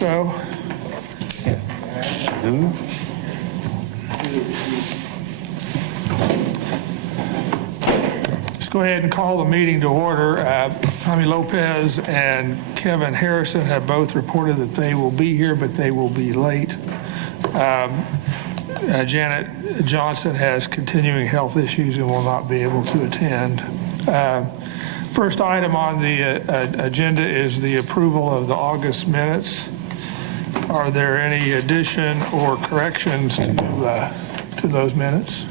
So, let's go ahead and call the meeting to order. Tommy Lopez and Kevin Harrison have both reported that they will be here, but they will be late. Janet Johnson has continuing health issues and will not be able to attend. First item on the agenda is the approval of the August minutes. Are there any addition or corrections to those minutes?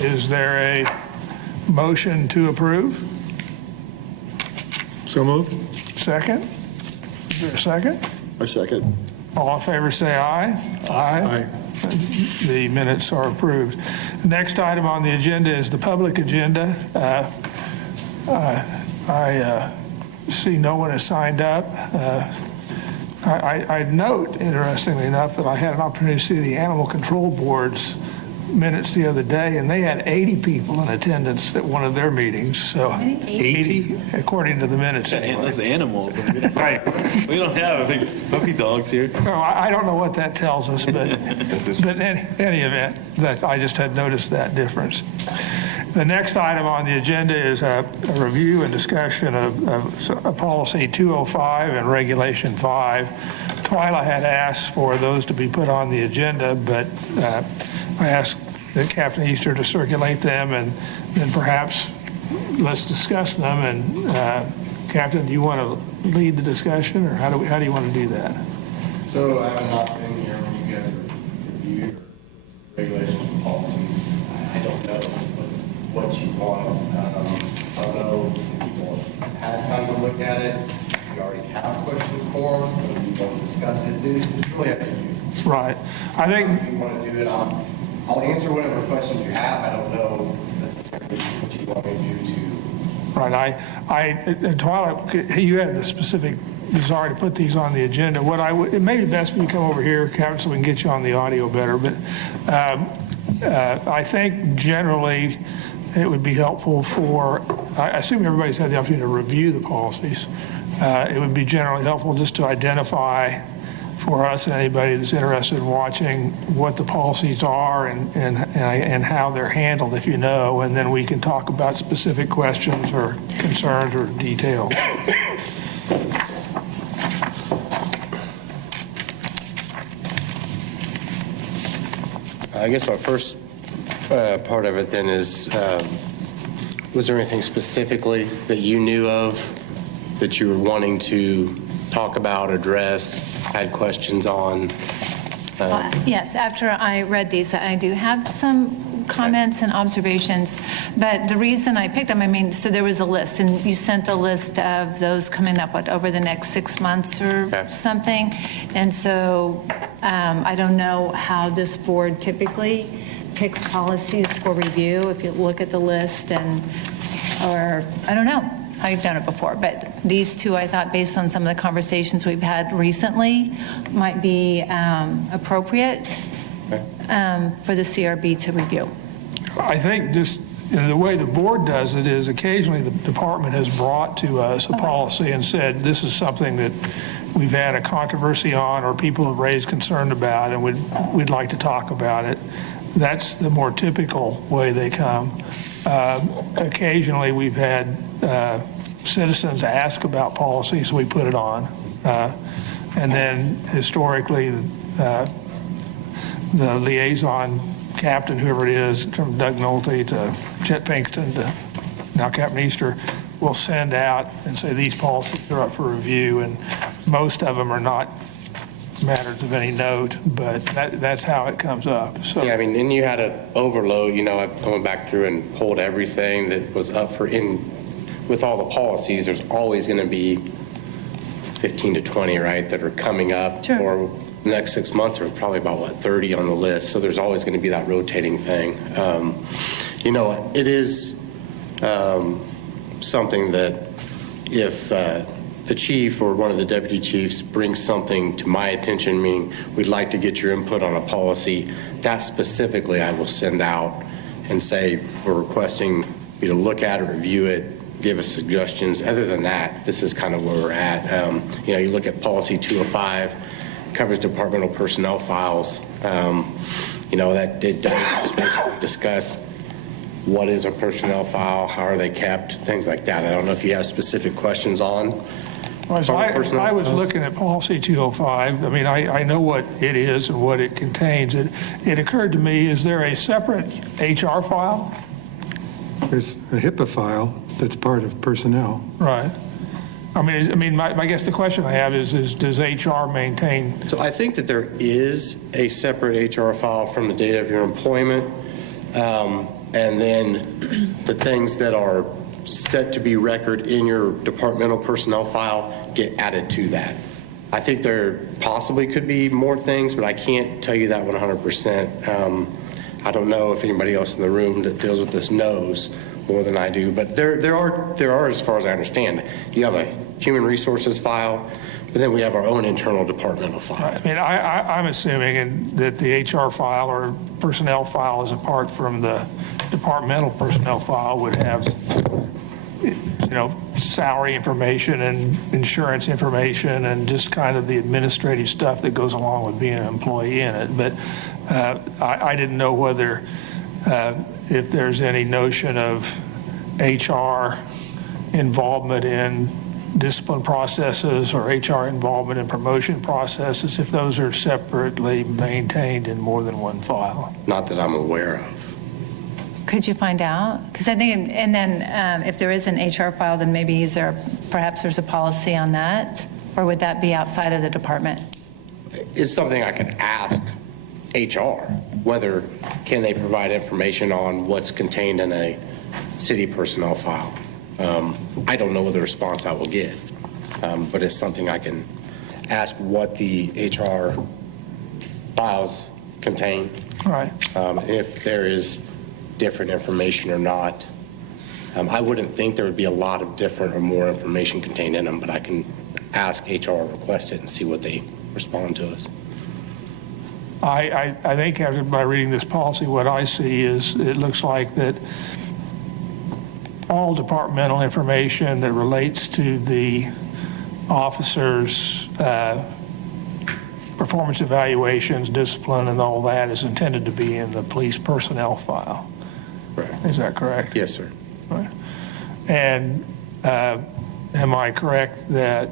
Is there a motion to approve? So moved. Second? Is there a second? I second. All in favor say aye. Aye. The minutes are approved. Next item on the agenda is the public agenda. I see no one has signed up. I note, interestingly enough, that I had an opportunity to see the Animal Control Board's minutes the other day, and they had 80 people in attendance at one of their meetings. So 80 according to the minutes. And those animals. Right. We don't have big puppy dogs here. No, I don't know what that tells us, but in any event, that I just had noticed that difference. The next item on the agenda is a review and discussion of Policy 205 and Regulation 5. Twyla had asked for those to be put on the agenda, but I asked Captain Easter to circulate them, and then perhaps let's discuss them. And Captain, do you want to lead the discussion, or how do you want to do that? So I have not been here when you guys review regulations and policies. I don't know what you want. I don't know if people have had time to look at it. You already have questions for them, or you want to discuss it. It's really up to you. Right. I think If you want to do it, I'll answer whatever questions you have. I don't know necessarily what you want me to do to. right. Twyla, you had the specific desire to put these on the agenda. It may be best if you come over here, Captain, so we can get you on the audio better. But I think generally it would be helpful I assume everybody's had the opportunity to review the policies. It would be generally helpful just to identify for us and anybody that's interested in watching what the policies are and how they're handled, if you know, and then we can talk about specific questions or concerns or details. I guess my first part of it then is, was there anything specifically that you knew of that you were wanting to talk about, address, had questions on? Yes, after I read these, I do have some comments and observations, but the reason I picked them, so there was a list, and you sent the list of those coming up, over the next 6 months or something, and so I don't know how this board typically picks policies for review, if you look at the list, or I don't know how you've done it before, but these two, I thought, based on some of the conversations we've had recently, might be appropriate for the CRB to review. I think just the way the board does it is occasionally the department has brought to us a policy and said, this is something that we've had a controversy on or people have raised concern about, and we'd like to talk about it. That's the more typical way they come. Occasionally, we've had citizens ask about policies, so we put it on. And then historically, the liaison captain, whoever it is, from Doug Nolte to Chet Pinkston to now Captain Easter, will send out and say these policies are up for review, and most of them are not matters of any note, but that's how it comes up. So Yeah, and you had an overload, I went back through and pulled everything that was up with all the policies, there's always going to be 15 to 20, right, that are coming up. Sure. Or the next 6 months, there's probably about, 30 on the list, so there's always going to be that rotating thing. It is something that if the chief or one of the deputy chiefs brings something to my attention, meaning we'd like to get your input on a policy, that specifically I will send out and say we're requesting you to look at it, review it, give us suggestions. Other than that, this is kind of where we're at. You know, you look at policy 205, covers departmental personnel files. You know, that it does basically discuss what is a personnel file, how are they kept, things like that. I don't know if you have specific questions on. Well, so I was looking at policy 205. I mean, I know what it is and what it contains. It occurred to me, is there a separate HR file? There's a HIPAA file that's part of personnel. Right. I guess the question I have is does HR maintain? So I think that there is a separate HR file from the date of your employment. And then the things that are set to be record in your departmental personnel file get added to that. I think there possibly could be more things, but I can't tell you that 100%. I don't know if anybody else in the room that deals with this knows more than I do, but there are, as far as I understand, you have a human resources file, but then we have our own internal departmental file. I mean, I'm assuming that the HR file or personnel file, as apart from the departmental personnel file, would have, you know, salary information and insurance information and just kind of the administrative stuff that goes along with being an employee in it. But I didn't know whether, if there's any notion of HR involvement in discipline processes or HR involvement in promotion processes, if those are separately maintained in more than one file. Not that I'm aware of. Could you find out? Because I think, and then if there is an HR file, then maybe perhaps there's a policy on that? Or would that be outside of the department? It's something I could ask HR, whether can they provide information on what's contained in a city personnel file. I don't know what the response I will get, but it's something I can ask what the HR files contain. Right. If there is different information or not. I wouldn't think there would be a lot of different or more information contained in them, but I can ask HR, request it, and see what they respond to us. I think after by reading this policy, what I see is it looks like that all departmental information that relates to the officers' performance evaluations, discipline, and all that is intended to be in the police personnel file. Right. Is that correct? Yes, sir. Right. And am I correct that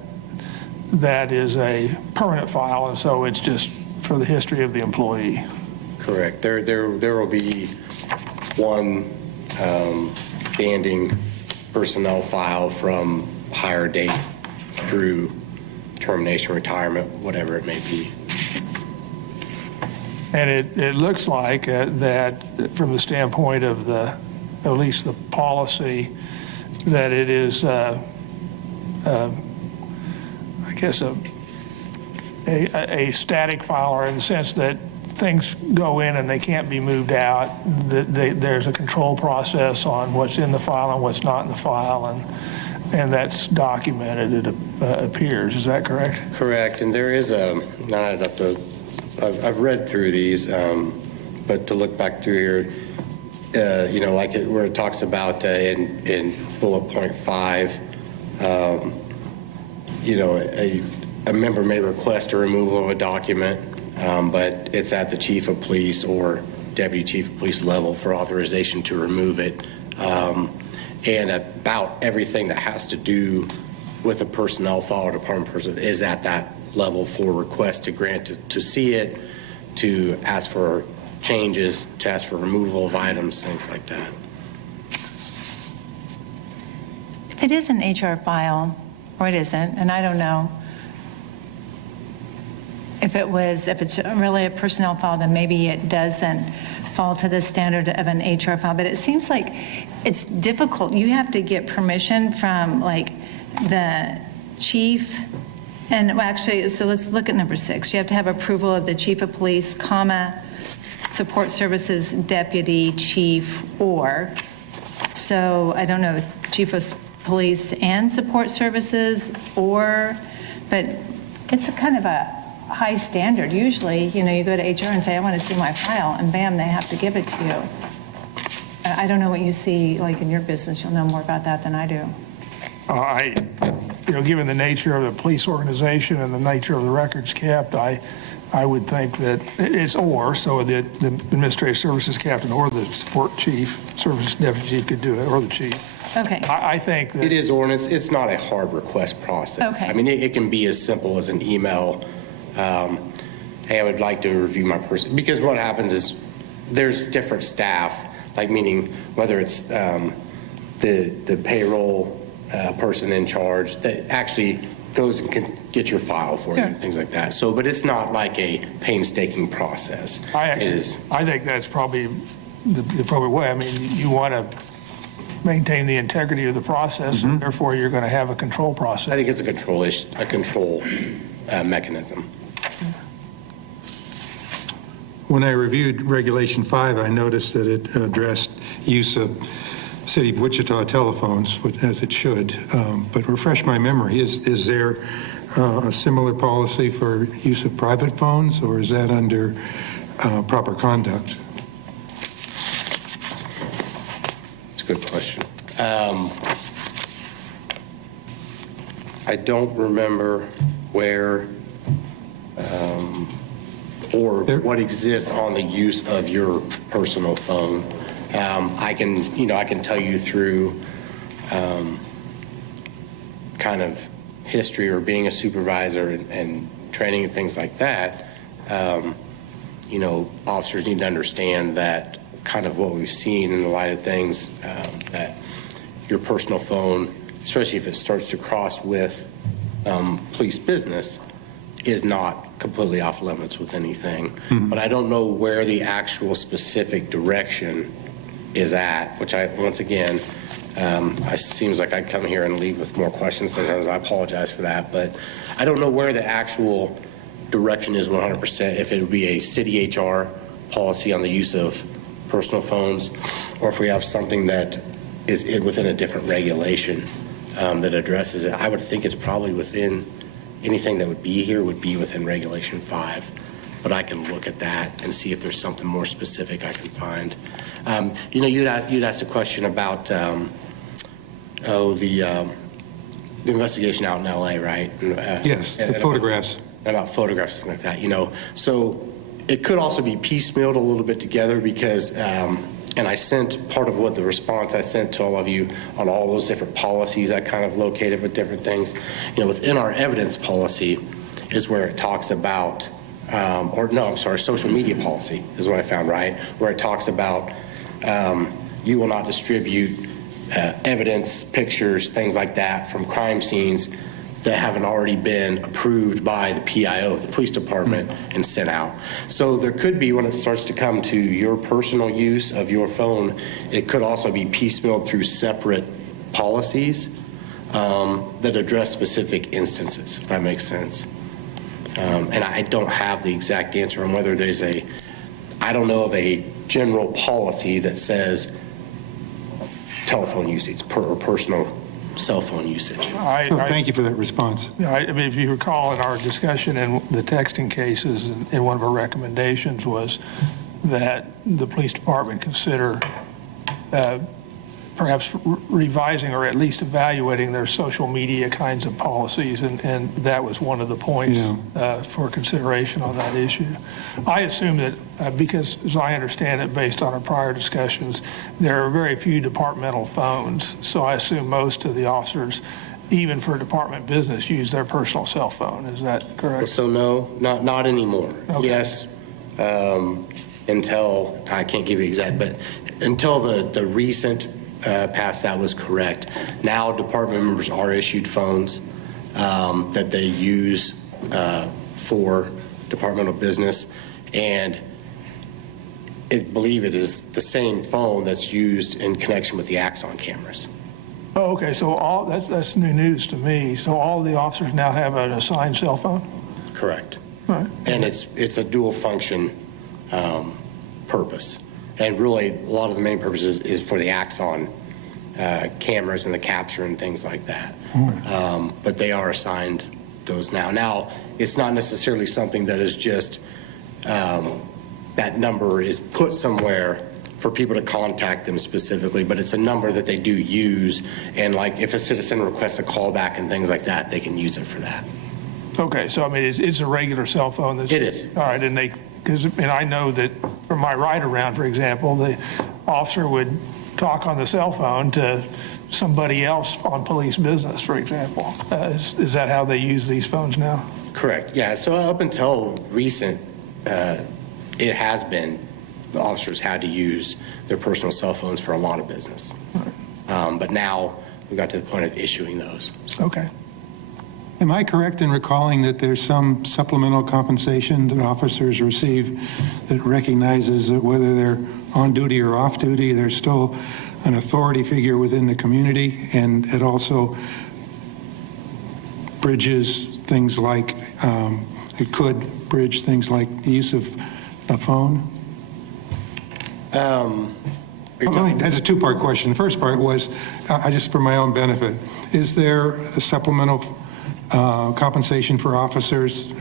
that is a permanent file, and so it's just for the history of the employee? Correct. There will be one standing personnel file from hire date through termination, retirement, whatever it may be. And it looks like that from the standpoint of at least the policy, that it is, I guess, a static file, or in the sense that things go in and they can't be moved out. There's a control process on what's in the file and what's not in the file, and that's documented, it appears. Is that correct? Correct. And there is I've read through these, but to look back through here, you know, like where it talks about in bullet point 5, you know, a member may request a removal of a document, but it's at the chief of police or deputy chief of police level for authorization to remove it. And about everything that has to do with a personnel file or department person is at that level for request to grant to see it, to ask for changes, to ask for removal of items, things like that. If it is an HR file, or it isn't, and I don't know, if it's really a personnel file, then maybe it doesn't fall to the standard of an HR file. But it seems like it's difficult. You have to get permission from like the chief. And well, actually, so let's look at number 6. You have to have approval of the chief of police, comma, support services deputy chief, or. So I don't know, chief of police and support services, or, but it's a kind of a high standard. Usually, you know, you go to HR and say, I want to see my file, and bam, they have to give it to you. I don't know what you see like in your business. You'll know more about that than I do. Given the nature of the police organization and the nature of the records kept, I would think that it's so the administrative services captain or the support chief, services deputy chief could do it, or the chief. Okay. I think that. It is ordinance. It's not a hard request process. Okay. I mean, it can be as simple as an email. Hey, I would like to review my person, because what happens is there's different staff, like meaning whether it's the payroll person in charge that actually goes and can get your file for you, Sure. and things like that. So, but it's not like a painstaking process. It is. I think that's probably the appropriate way. I mean, you want to maintain the integrity of the process, and therefore you're going to have a control I process. think it's a control mechanism. When I reviewed Regulation 5, I noticed that it addressed use of City of Wichita telephones, as it should. But refresh my memory, is there a similar policy for use of private phones, or is that under proper conduct? It's a good question. I don't remember where or what exists on the use of your personal phone. I can tell you through kind of history or being a supervisor and training and things like that. Officers need to understand that kind of what we've seen in the light of things, that your personal phone, especially if it starts to cross with police business, is not completely off limits with anything. But I don't know where the actual specific direction is at, which once again, it seems like I come here and leave with more questions sometimes. I apologize for that, but I don't know where the actual direction is 100%, if it would be a city HR policy on the use of personal phones, or if we have something that is within a different regulation that addresses it. I would think it's probably within anything that would be here would be within Regulation 5, but I can look at that and see if there's something more specific I can find. You'd asked a question about the investigation out in LA, right? Yes, the photographs. About photographs, things like that, So it could also be piecemealed a little bit together because, and I sent part of what the response I sent to all of you on all those different policies I kind of located with different things. Within our evidence policy is where it talks about, social media policy is what I found, right? Where it talks about you will not distribute evidence, pictures, things like that from crime scenes that haven't already been approved by the PIO, the police department, and sent out. So there could be, when it starts to come to your personal use of your phone, it could also be piecemealed through separate policies that address specific instances, if that makes sense. And I don't have the exact answer on whether there's I don't know of a general policy that says telephone usage or personal cell phone usage. Thank you for that response. I mean, if you recall in our discussion in the texting cases, and one of our recommendations was that the police department consider perhaps revising or at least evaluating their social media kinds of policies, and that was one of the points for consideration on that issue. I assume that because, as I understand it, based on our prior discussions, there are very few departmental phones, so I assume most of the officers, even for department business, use their personal cell phone. Is that correct? So no, not anymore. Okay. Yes, until, I can't give you exact, but until the recent past that was correct. Now department members are issued phones that they use for departmental business, and I believe it is the same phone that's used in connection with the Axon cameras. Oh, okay, so that's new news to me. So all the officers now have an assigned cell phone? Correct. All right. And it's a dual function purpose. And really, a lot of the main purpose is for the Axon cameras and the capture and things like that. But they are assigned those now. Now, it's not necessarily something that is just that number is put somewhere for people to contact them specifically, but it's a number that they do use. And like if a citizen requests a callback and things like that, they can use it for that. Okay, so I mean, it's a regular cell phone that's... It is. All right, and because, and I know that for my ride-around, for example, the officer would talk on the cell phone to somebody else on police business, for example. Is that how they use these phones now? Correct, yeah. So up until recent, it has been, the officers had to use their personal cell phones for a lot of business. But now we got to the point of issuing those. Okay. Am I correct in recalling that there's some supplemental compensation that officers receive that recognizes that whether they're on duty or off duty, there's still an authority figure within the community, and it also bridges things like, it could bridge things like the use of a phone? That's a two-part question. The first part was, just for my own benefit, is there a supplemental compensation for officers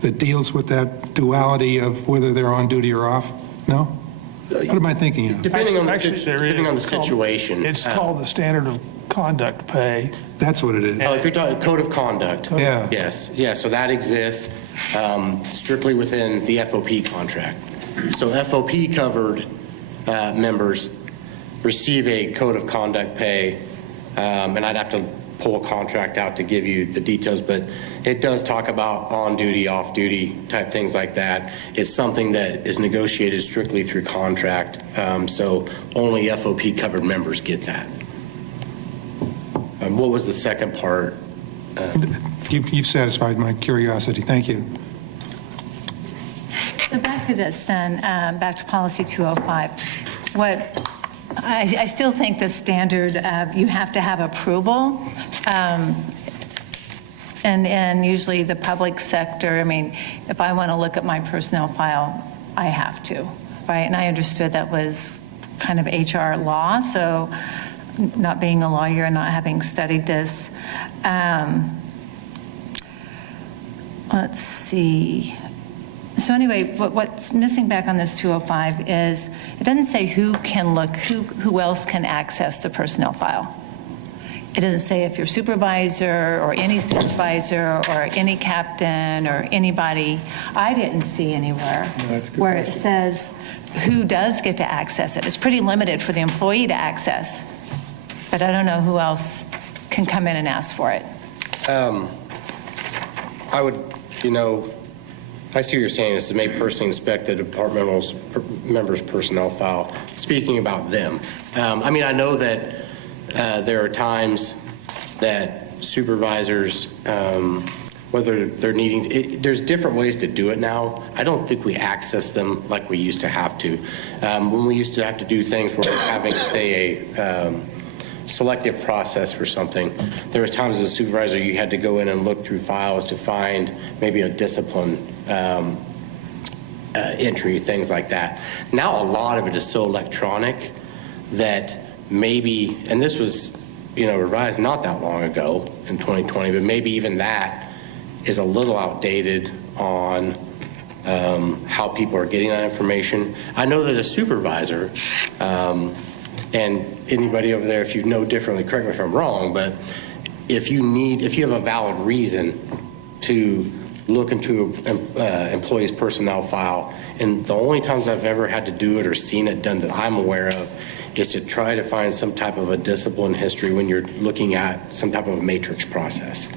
that deals with that duality of whether they're on duty or off? No? What am I thinking of? Depending on Actually, there is. the It's called- situation. It's called the standard of conduct pay. That's what it is. Oh, if you're talking code of conduct. Yeah. Yes, yeah, so that exists strictly within the FOP contract. So FOP covered members receive a code of conduct pay, and I'd have to pull a contract out to give you the details, but it does talk about on-duty, off-duty type things like that. It's something that is negotiated strictly through contract, so only FOP-covered members get that. What was the second part? You've satisfied my curiosity. Thank you. So back to this then, back to policy 205. What I still think the standard of you have to have approval. And usually the public sector, I mean, if I want to look at my personnel file, I have to, right? And I understood that was kind of HR law, so not being a lawyer and not having studied this. Let's see. So anyway, what's missing back on this 205 is it doesn't say who can look, who else can access the personnel file. It doesn't say if your supervisor or any supervisor or any captain or anybody. I didn't see anywhere where it says who does get to access it. It's pretty limited for the employee to access, but I don't know who else can come in and ask for it. I would, I see what you're saying. This is may personally inspect the departmental members' personnel file, speaking about them. I mean, I know that there are times that supervisors, whether they're needing, there's different ways to do it now. I don't think we access them like we used to have to. When we used to have to do things where we're having, say, a selective process for something, there was times as a supervisor you had to go in and look through files to find maybe a discipline entry, things like that. Now a lot of it is so electronic that maybe, and this was, revised not that long ago in 2020, but maybe even that is a little outdated on how people are getting that information. I know that a supervisor, and anybody over there, if you know differently, correct me if I'm wrong, but if you have a valid reason to look into an employee's personnel file, and the only times I've ever had to do it or seen it done that I'm aware of is to try to find some type of a discipline history when you're looking at some type of a matrix process.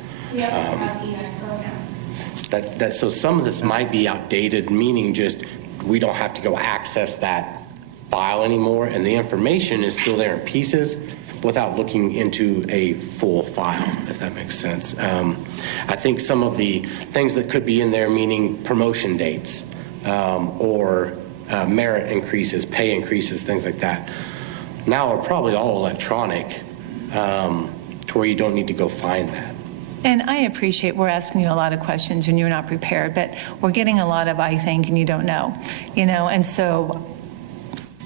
So some of this might be outdated, meaning just we don't have to go access that file anymore, and the information is still there in pieces without looking into a full file, if that makes sense. I think some of the things that could be in there, meaning promotion dates or merit increases, pay increases, things like that, now are probably all electronic to where you don't need to go find that. And I appreciate we're asking you a lot of questions and you're not prepared, but we're getting a lot of I think and you don't know, and so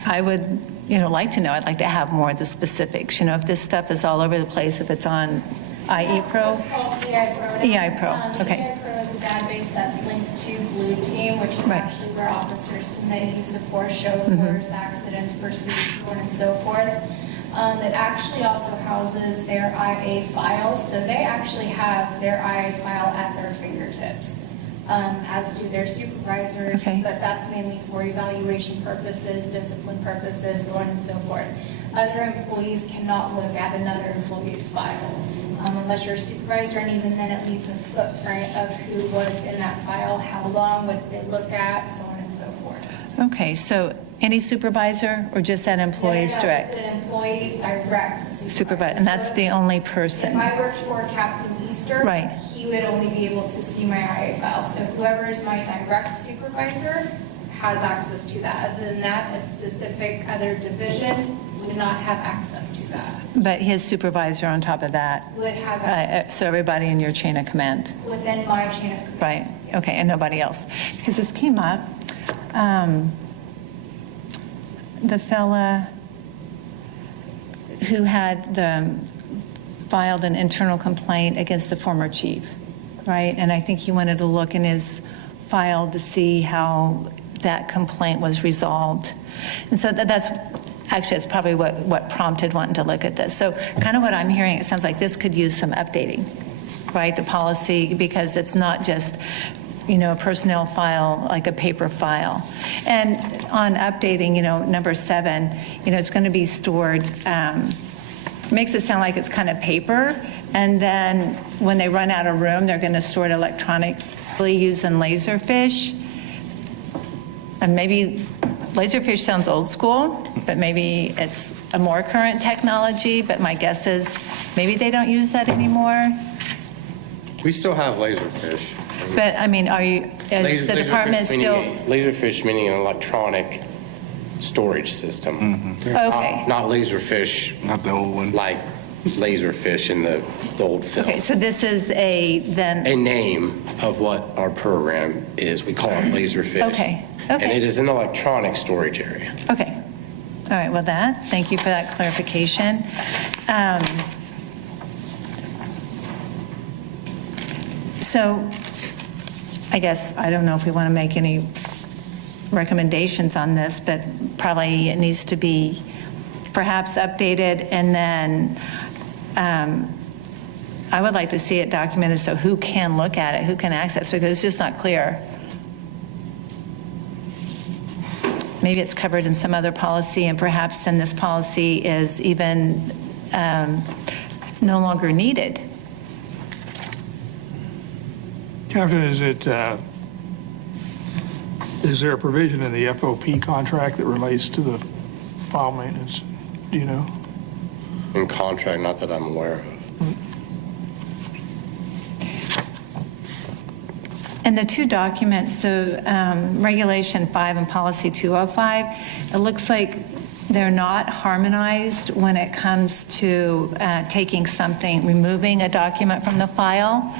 I would, like to know. I'd like to have more of the specifics. If this stuff is all over the place, if it's on IEPRO. It's called EIPRO. EIPRO, okay. EIPRO is a data database that's linked to Blue Team, which is Right. actually where officers submit use of force, chauffeurs, accidents, pursuits, so on and so forth. It actually also houses their IA files, so they actually have their IA file at their fingertips, as do their supervisors, Okay. but that's mainly for evaluation purposes, discipline purposes, so on and so forth. Other employees cannot look at another employee's file unless you're a supervisor, and even then it leaves a footprint of who was in that file, how long, what did they look at, so on and so forth. Okay, so any supervisor or just that employee's No, direct? It's an employee's direct supervisor. Supervisor, and that's the only If person? I worked for Captain Easter, Right. he would only be able to see my IA file. So whoever is my direct supervisor has access to that. Other than that, a specific other division would not have access to that. But his supervisor on top of that? Would have access So everybody in your chain of command? within my chain of command. Right, okay, and nobody else? Because this came up, the fella who had filed an internal complaint against the former chief, right? And I think he wanted to look in his file to see how that complaint was resolved. And so that's probably what prompted wanting to look at this. So kind of what I'm hearing, it sounds like this could use some updating, right? The policy, because it's not just, a personnel file, like a paper file. And on updating, number 7, it's going to be stored, makes it sound like it's kind of paper, and then when they run out of room, they're going to store it electronically using Laserfish. And maybe Laserfish sounds old school, but maybe it's a more current technology, but my guess is maybe they don't use that anymore. We still have Laserfish. But, is the department still? Laserfish meaning an electronic storage system. Okay. Not Laserfish, Not the old one. like Laserfish in the old film. Okay, so this is A then, name of what our program is. We call it Laserfish. Okay, And okay. it is an electronic storage area. okay. All right, well, thank you for that clarification. So I guess, I don't know if we want to make any recommendations on this, but probably it needs to be perhaps updated, and then I would like to see it documented so who can look at it, who can access, because it's just not clear. Maybe it's covered in some other policy, and perhaps then this policy is even no longer needed. Captain, is there a provision in the FOP contract that relates to the file maintenance? Do you know? In contract, not that I'm aware of. And the two documents, so Regulation 5 and Policy 205, it looks like they're not harmonized when it comes to taking something, removing a document from the file.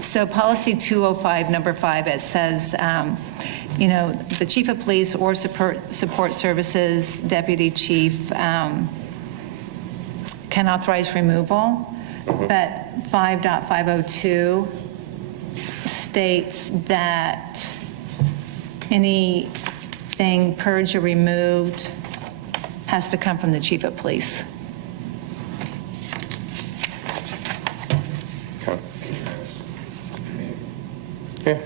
So Policy 205, number 5, it says, the chief of police or support services, deputy chief can authorize removal, but 5.502 states that anything purged or removed has to come from the chief of police. Okay. Yeah,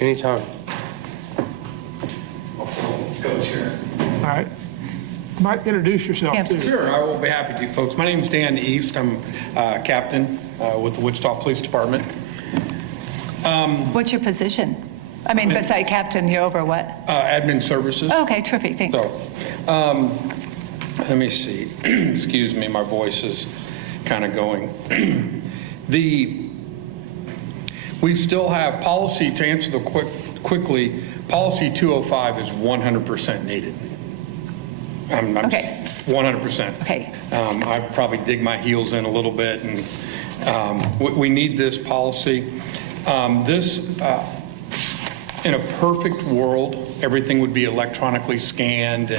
anytime. Go, Chair. All right. Might introduce yourself, Yeah. too. Sure, I will be happy to, folks. My name's Dan East. I'm captain with the Wichita Police Department. What's your position? I mean, beside captain, you're over what? Admin services. Okay, terrific, thanks. So, let me see. Excuse me, my voice is kind of going. We still have policy, to answer the quickly, policy 205 is 100% needed. I'm Okay. 100%. Okay. I probably dig my heels in a little bit, and we need this policy. In a perfect world, everything would be electronically scanned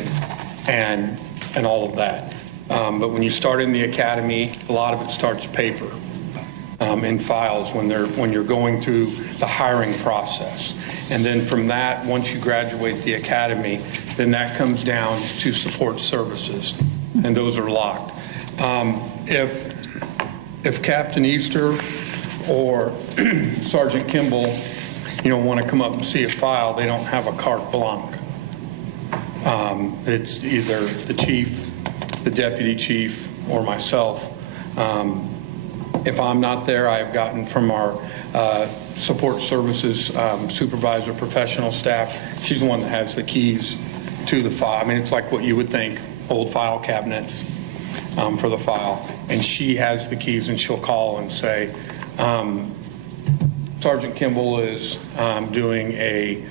and all of that. But when you start in the academy, a lot of it starts paper. in files when you're going through the hiring process. And then from that, once you graduate the academy, then that comes down to support services, and those are locked. If Captain Easter or Sergeant Kimball, want to come up and see a file, they don't have a carte blanche. It's either the chief, the deputy chief, or myself. If I'm not there, I've gotten from our support services supervisor, professional staff, she's the one that has the keys to the file. I mean, it's like what you would think, old file cabinets for the file. And she has the keys, and she'll call and say, Sergeant Kimball is doing a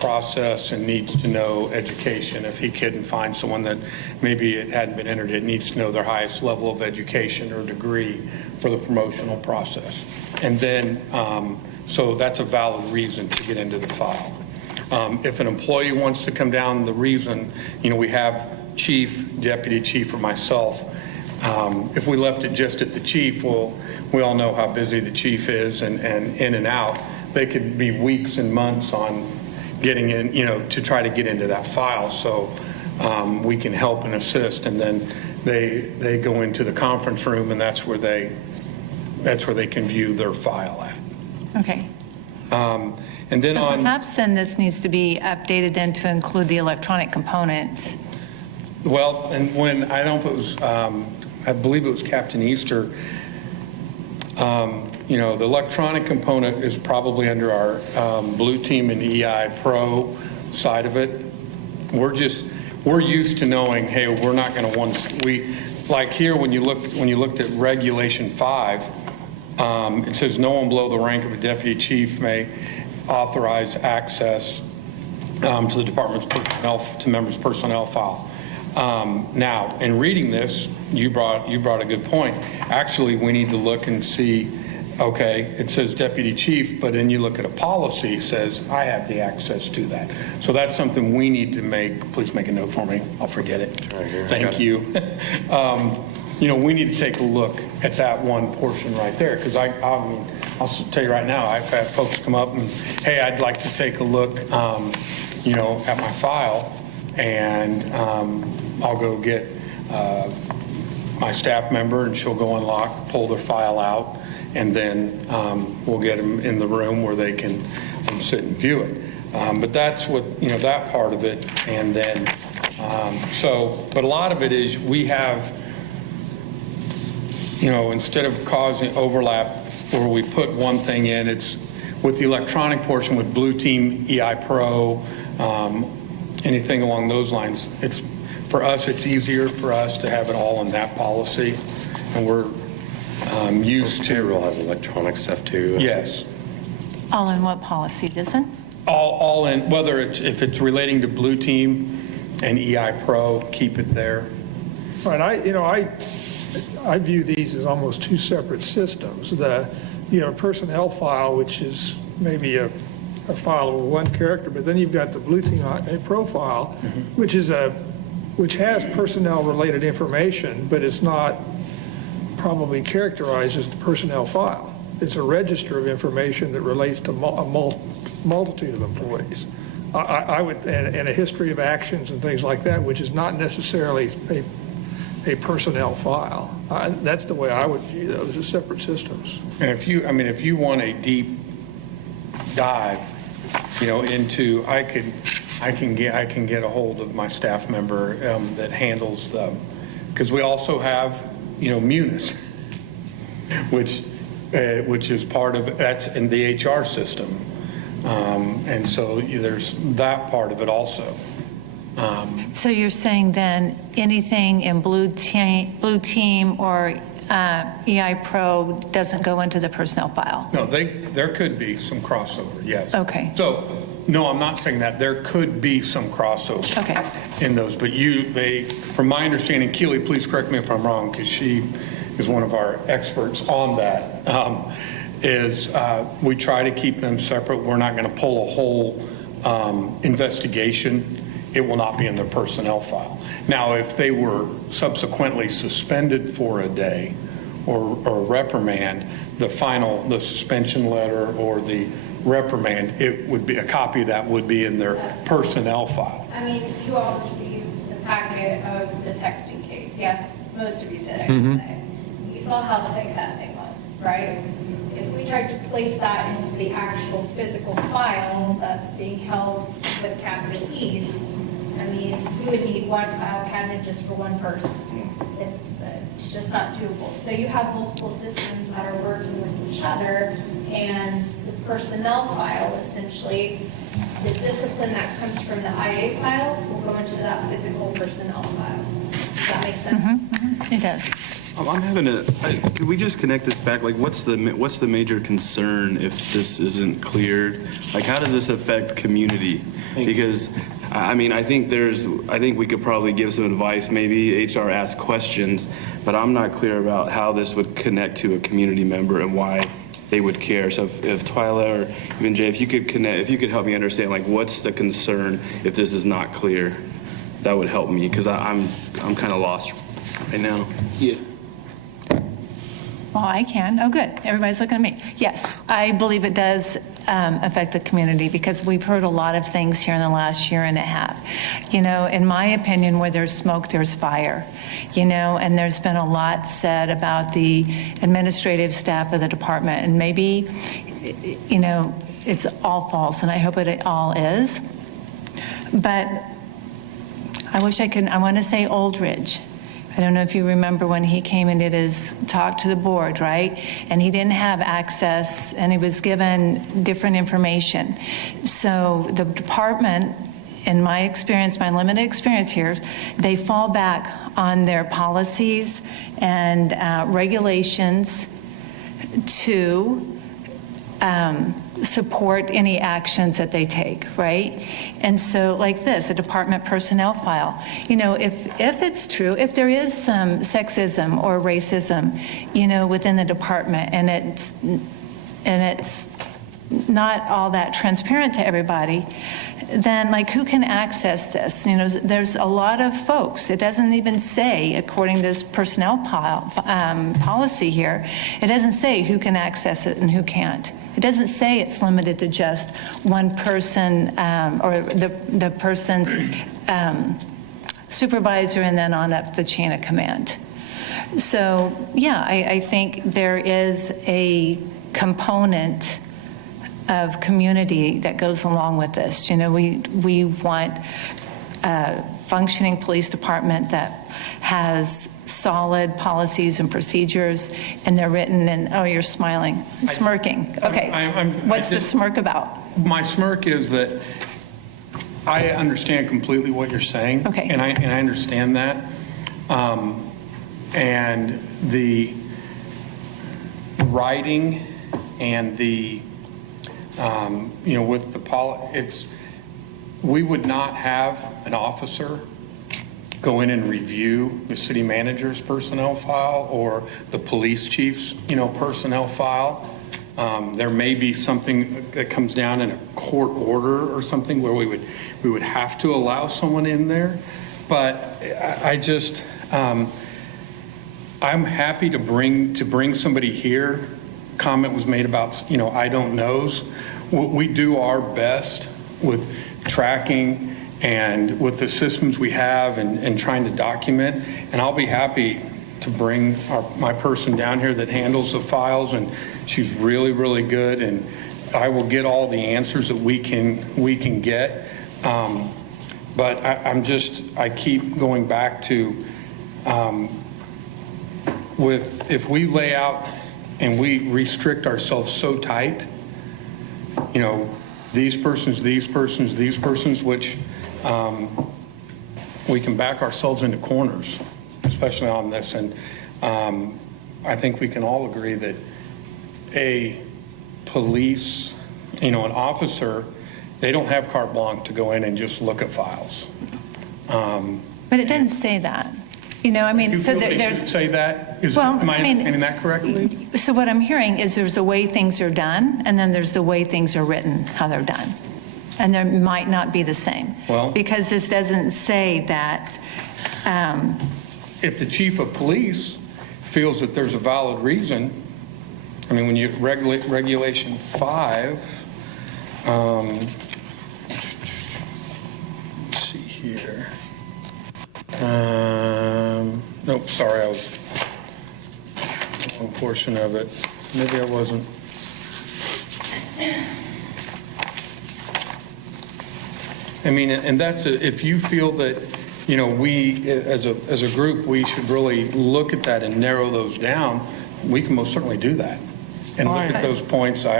process and needs to know education. If he couldn't find someone that maybe it hadn't been entered, it needs to know their highest level of education or degree for the promotional process. And then, so that's a valid reason to get into the file. If an employee wants to come down, the reason, we have chief, deputy chief, or myself. If we left it just at the chief, well, we all know how busy the chief is and in and out. They could be weeks and months on getting in, to try to get into that file. So we can help and assist. And then they go into the conference room, and that's where they can view their file at. Okay. And then So perhaps then this needs to be updated then to include the electronic component. Well, and when, I don't know if it was, I believe it was Captain Easter, the electronic component is probably under our Blue Team and EI Pro side of it. We're used to knowing, hey, we're not going to like here when you looked at Regulation 5, it says no one below the rank of a deputy chief may authorize access to the department's personnel, to members' personnel file. Now, in reading this, you brought a good point. Actually, we need to look and see, okay, it says deputy chief, but then you look at a policy, says I have the access to that. So that's something we need to please make a note for me. I'll forget it. Right here. Thank you. We need to take a look at that one portion right there, because I'll tell you right now, I've had folks come up and, hey, I'd like to take a look, at my file, and I'll go get my staff member, and she'll go unlock, pull their file out, and then we'll get them in the room where they can sit and view it. But that's what, that part of it. And then, but a lot of it is we have, instead of causing overlap where we put one thing in, it's with the electronic portion with Blue Team, EI Pro, anything along those lines. For us, it's easier for us to have it all in that policy, and we're used to. Payroll has electronic stuff too. Yes. All in what policy? This one? All in, whether if it's relating to Blue Team and EI Pro, keep it there. Right, I view these as almost two separate systems. The, personnel file, which is maybe a file with one character, but then you've got the Blue Team profile, which has personnel-related information, but it's not probably characterized as the personnel file. It's a register of information that relates to a multitude of employees. I would, and a history of actions and things like that, which is not necessarily a personnel file. That's the way I would view those as separate systems. And if you want a deep dive, into, I can get a hold of my staff member that handles them, because we also have, Munis, which is part of, that's in the HR system. And so there's that part of it also. So you're saying then anything in Blue Team or EI Pro doesn't go into the personnel file? No, there could be some crossover, yes. Okay. So, no, I'm not saying that. There could be some crossover in those, but from my understanding, Keely, please correct me if I'm wrong, because she is one of our experts on that, we try to keep them separate. We're not going to pull a whole investigation. It will not be in their personnel file. Now, if they were subsequently suspended for a day or reprimand, the suspension letter or the reprimand, it would be, a copy of that would be in their personnel file. I mean, you all received the packet of the texting case, yes? Most of you did, I should say. You saw how thick that thing was, right? If we tried to place that into the actual physical file that's being held with Capital East, I mean, you would need one file cabinet just for one person. It's just not doable. So you have multiple systems that are working with each other, and the personnel file, essentially, the discipline that comes from the IA file will go into that physical personnel file. Does that make sense? It does. I'm having could we just connect this back? Like, what's the major concern if this isn't cleared? Like, how does this affect community? Because, I mean, I think we could probably give some advice, maybe HR ask questions, but I'm not clear about how this would connect to a community member and why they would care. So if Twyla or even Jay, if you could help me understand, like, what's the concern if this is not clear, that would help me, because I'm kind of lost right now. Yeah. Well, I can. Oh, good. Everybody's looking at me. Yes, I believe it does affect the community, because we've heard a lot of things here in the last year and a half. You know, in my opinion, where there's smoke, there's fire. You know, and there's been a lot said about the administrative staff of the department, and maybe, you know, it's all false, and I hope it all is. But I wish I could, I want to say Oldridge. I don't know if you remember when he came and did his talk to the board, right? And he didn't have access, and he was given different information. So the department, in my experience, my limited experience here, they fall back on their policies and regulations to support any actions that they take, right? And so, like this, a department personnel file. You know, if it's true, if there is some sexism or racism, you know, within the department, and it's not all that transparent to everybody, then, like, who can access this? You know, there's a lot of folks. It doesn't even say, according to this personnel policy here, it doesn't say who can access it and who can't. It doesn't say it's limited to just one person or the person's supervisor and then on up the chain of command. So, yeah, I think there is a component of community that goes along with this. You know, we want a functioning police department that has solid policies and procedures, and they're written in, oh, you're smiling, smirking. Okay, what's the smirk about? My smirk is that I understand completely what you're saying. Okay. And I understand that. And the writing and the, you know, with the we would not have an officer go in and review the city manager's personnel file or the police chief's, you know, personnel file. There may be something that comes down in a court order or something where we would have to allow someone in there. But I just, I'm happy to bring somebody here. Comment was made about, you know, I don't knows. We do our best with tracking and with the systems we have and trying to document. And I'll be happy to bring my person down here that handles the files, and she's really, really good, and I will get all the answers that we can get. But I keep going back to if we lay out and we restrict ourselves so tight, you know, these persons, which we can back ourselves into corners, especially on this. And I think we can all agree that a police, you know, an officer, they don't have carte blanche to go in and just look at files. But it doesn't say that. You know, I mean, You so feel they there's. should say that? Well, Am I I mean, understanding that correctly? So what I'm hearing is there's the way things are done, and then there's the way things are written, how they're done. And there might not be the same. Well- Because this doesn't say that, If the chief of police feels that there's a valid reason, I mean, when you regulation 5, let's see here. Nope, sorry, I was wrong portion of it. Maybe I wasn't. I mean, and that's, if you feel that, you know, we, as a group, we should really look at that and narrow those down, we can most certainly do that. And look at those points, you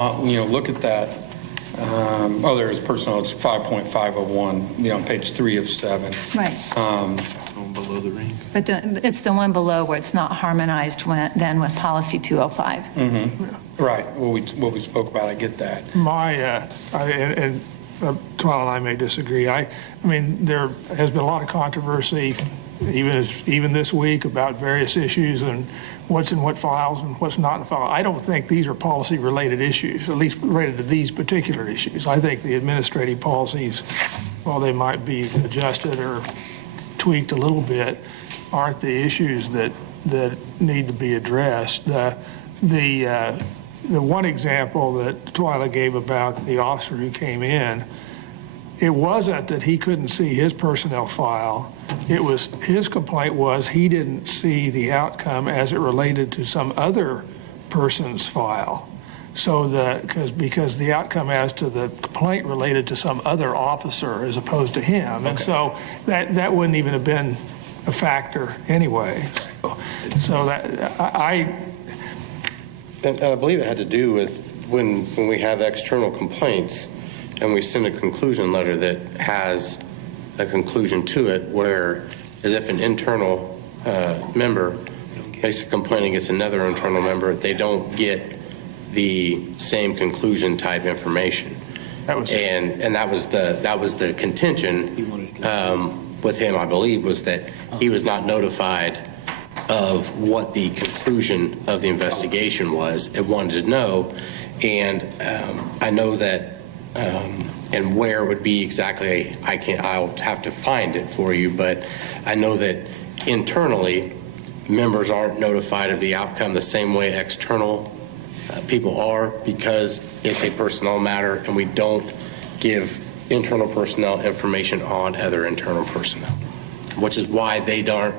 know, look at that. Oh, there is personnel, it's 5.501, you know, on page 3 of 7. Right. Below the ring. But it's the one below where it's not harmonized then with policy 205. Right, what we spoke about, I get that. Twyla and I may disagree. I mean, there has been a lot of controversy, even this week, about various issues and what's in what files and what's not in the file. I don't think these are policy-related issues, at least related to these particular issues. I think the administrative policies, while they might be adjusted or tweaked a little bit, aren't the issues that need to be addressed. The one example that Twyla gave about the officer who came in, it wasn't that he couldn't see his personnel file. It was, his complaint was he didn't see the outcome as it related to some other person's file. So because the outcome as to the complaint related to some other officer as opposed to him. And so that wouldn't even have been a factor anyway. So that, And I believe it had to do with when we have external complaints and we send a conclusion letter that has a conclusion to it, where as if an internal member makes a complaint against another internal member, they don't get the same conclusion type information. And that was the contention with him, I believe, was that he was not notified of what the conclusion of the investigation was and wanted to know. And I know that, and where it would be exactly, I'll have to find it for you, but I know that internally, members aren't notified of the outcome the same way external people are, because it's a personnel matter and we don't give internal personnel information on other internal personnel, which is why they don't.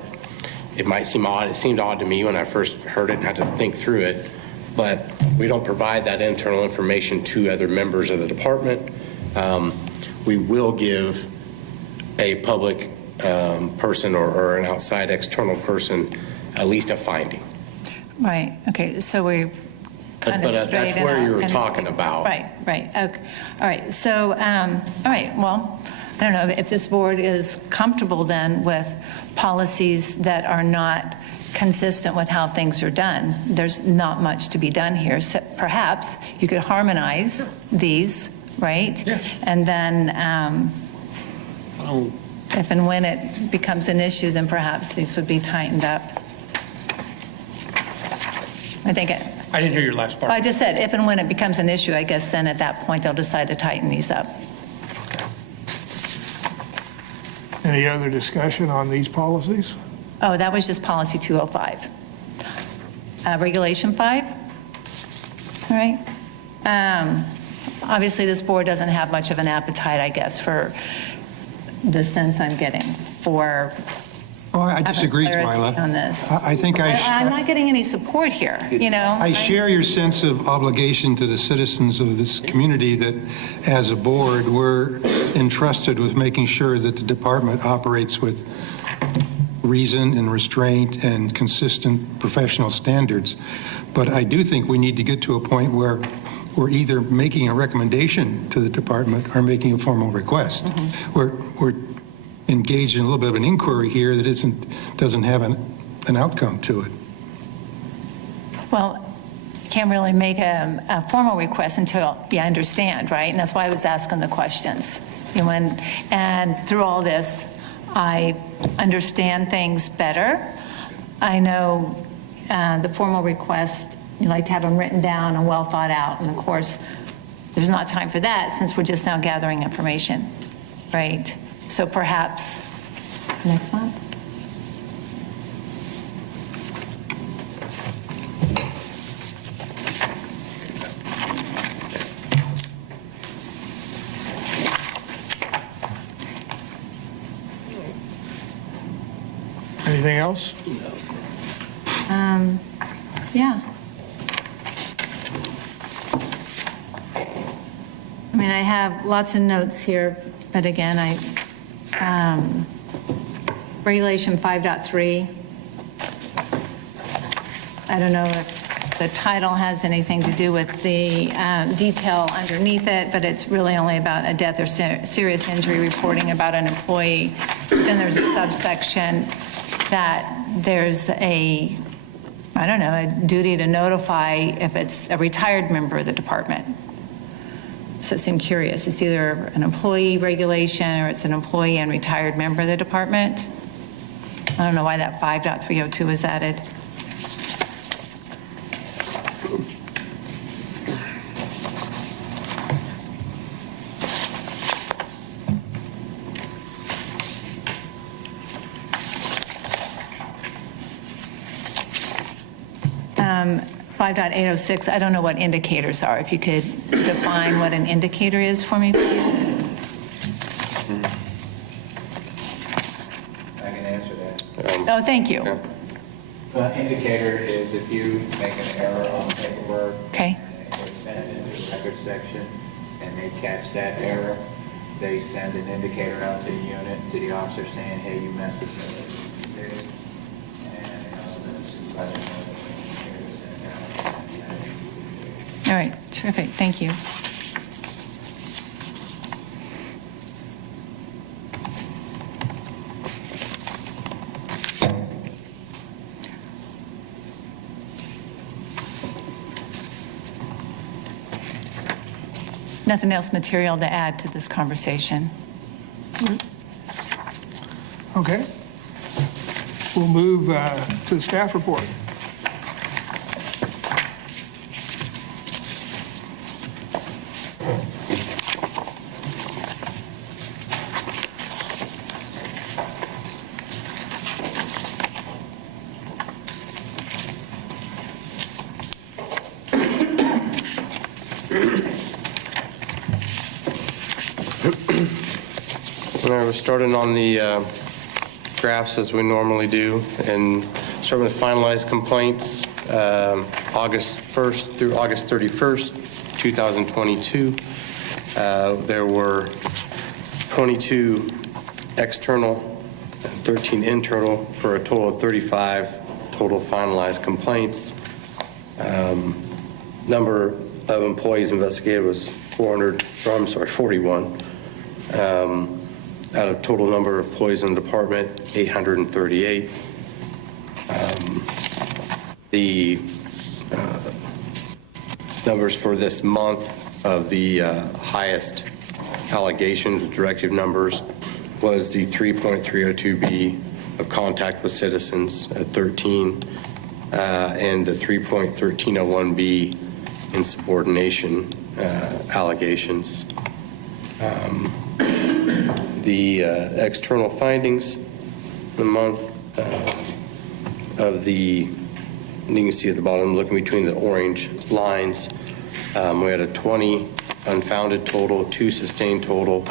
It might seem odd. It seemed odd to me when I first heard it and had to think through it, but we don't provide that internal information to other members of the department. We will give a public person or an outside external person at least a finding. Right, okay, so we kind of But that's where you were talking about. Right, okay. All right, so, all right, well, I don't know if this board is comfortable then with policies that are not consistent with how things are done. There's not much to be done here. So perhaps you could harmonize these, right? Yes. And then if and when it becomes an issue, then perhaps these would be tightened up. I think it. I didn't hear your last part. I just said, if and when it becomes an issue, I guess then at that point they'll decide to tighten these up. any other discussion on these policies? Oh, that was just policy 205. Regulation 5? All right. Obviously, this board doesn't have much of an appetite, I guess, for the sense I'm getting for Oh, I disagree, clarity Twyla. on this. I think I'm not getting any support here, you know? I share your sense of obligation to the citizens of this community that, as a board, we're entrusted with making sure that the department operates with reason and restraint and consistent professional standards. But I do think we need to get to a point where we're either making a recommendation to the department or making a formal request. We're engaged in a little bit of an inquiry here that doesn't have an outcome to it. Well, you can't really make a formal request until you understand, right? And that's why I was asking the questions. And through all this, I understand things better. I know the formal request, you like to have them written down and well thought out. And of course, there's not time for that since we're just now gathering information, right? So perhaps next month? Anything else? Yeah. I mean, I have lots of notes here, but again, Regulation 5.3. I don't know if the title has anything to do with the detail underneath it, but it's really only about a death or serious injury reporting about an employee. Then there's a subsection that there's a duty to notify if it's a retired member of the department. So it seemed curious. It's either an employee regulation or it's an employee and retired member of the department. I don't know why that 5.302 was added. Um, 5.806, I don't know what indicators are. If you could define what an indicator is for me, please. I can answer that. Oh, thank you. The indicator is if you make an error on paperwork. Okay. And it's sent into the record section, and they catch that error, they send an indicator out to the unit, to the officer saying, hey, you messed this up. And they also let the supervisor know that the indicator was sent out. All right, terrific, thank you. Nothing else material to add to this conversation. Okay. We'll move to the staff report. We're starting on the graphs as we normally do, and starting with finalized complaints, August 1st through August 31st, 2022. There were 22 external and 13 internal for a total of 35 total finalized complaints. Number of employees investigated was 41. Out of total number of employees in the department, 838. The numbers for this month of the highest allegations, directive numbers, was the 3.302B of contact with citizens at 13, and the 3.1301B insubordination allegations. The external findings, the month of the, you can see at the bottom, looking between the orange lines, we had a 20 unfounded total, 2 sustained total,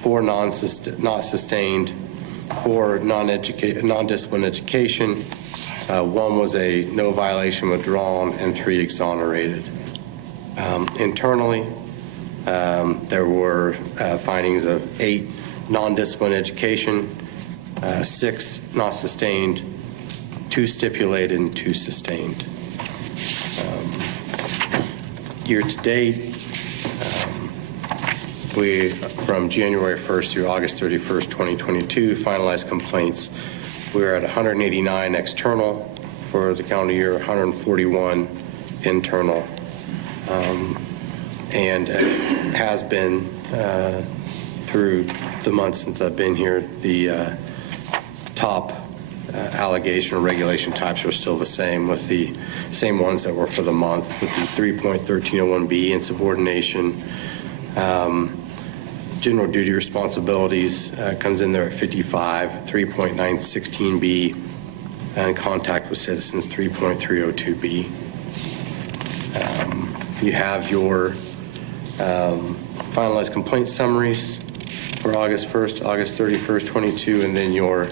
4 not sustained, 4 non-disciplined education, 1 was a no violation withdrawn, and 3 exonerated. Internally, there were findings of 8 non-disciplined education, 6 not sustained, 2 stipulated, and 2 sustained. Year to date, we, from January 1st through August 31st, 2022, finalized complaints. We are at 189 external for the calendar year, 141 internal. And as has been through the months since I've been here, the top allegation or regulation types are still the same, with the same ones that were for the month, with the 3.1301B insubordination. General duty responsibilities comes in there at 55, 3.916B, and contact with citizens, 3.302B. You have your finalized complaint summaries for August 1st, August 31st, 22, and then your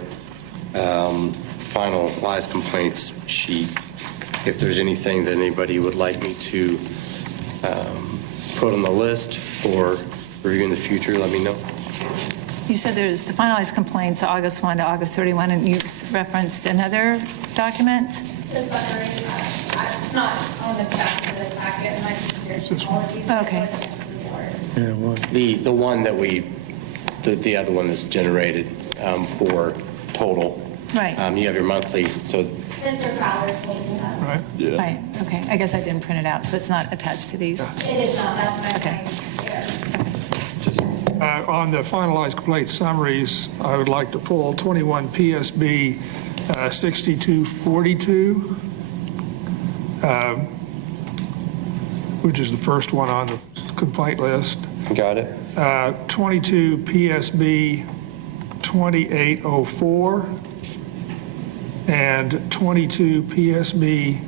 finalized complaints sheet, if there's anything that anybody would like me to put on the list for review in the future, let me know. You said there's the finalized complaints, August 1 to August 31, and you referenced another document? This letter, it's not on the back of this packet, and my sincere apologies. Okay. The one that the other one that's generated for total. Right. You have your monthly, so Mr. Fowler's holding it up. Right? Yeah. Right, okay. I guess I didn't print it out, so it's not attached to these. It is not, that's my Okay. point here. On the finalized complaint summaries, I would like to pull 21 PSB 6242, which is the first one on the complaint list. got it. 22 PSB 2804, and 22 PSB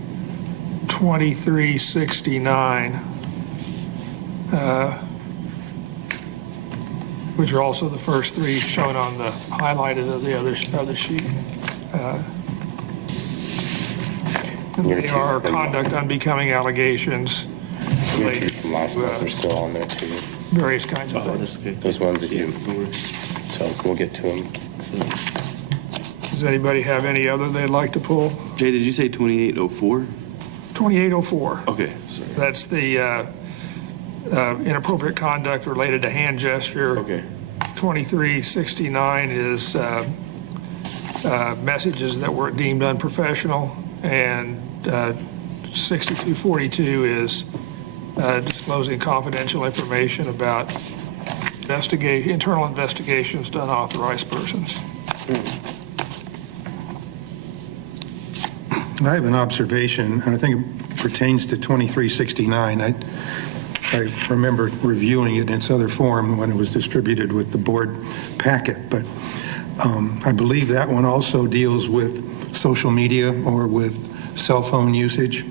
2369. Which are also the first three shown on the highlighted of the other sheet. And they are conduct unbecoming allegations, Your two from last month are still on there too. various kinds of things. That's okay. Those ones that you, so we'll get to them. Does anybody have any other they'd like to pull? Jay, did you say 2804? 2804, Okay, sorry. that's the inappropriate conduct related to hand gesture. Okay. 2369 is messages that were deemed unprofessional, and 6242 is disclosing confidential information about internal investigations to unauthorized persons. I have an observation, and I think it pertains to 2369. I remember reviewing it in its other form when it was distributed with the board packet, but I believe that one also deals with social media or with cell phone usage.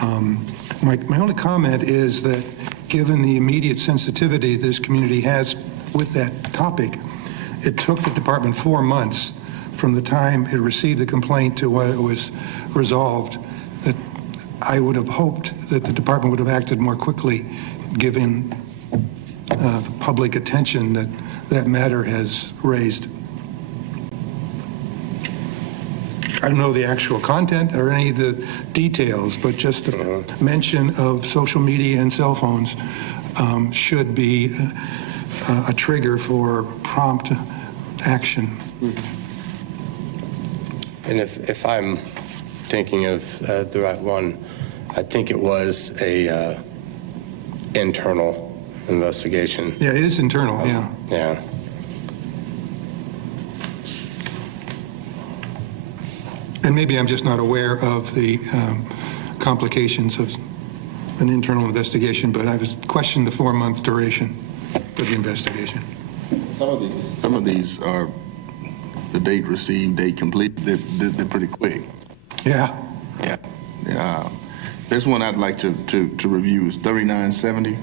My only comment is that given the immediate sensitivity this community has with that topic, it took the department 4 months from the time it received the complaint to when it was resolved, that I would have hoped that the department would have acted more quickly, given the public attention that that matter has raised. I don't know the actual content or any of the details, but just the mention of social media and cell phones should be a trigger for prompt action. And if I'm thinking of the right one, I think it was a internal investigation. Yeah, it is internal, yeah. Yeah. And maybe I'm just not aware of the complications of an internal investigation, but I was questioned the 4-month duration for the investigation. Some of these are the date received, date complete. They're pretty quick. Yeah. Yeah. This one I'd like to review is 3970.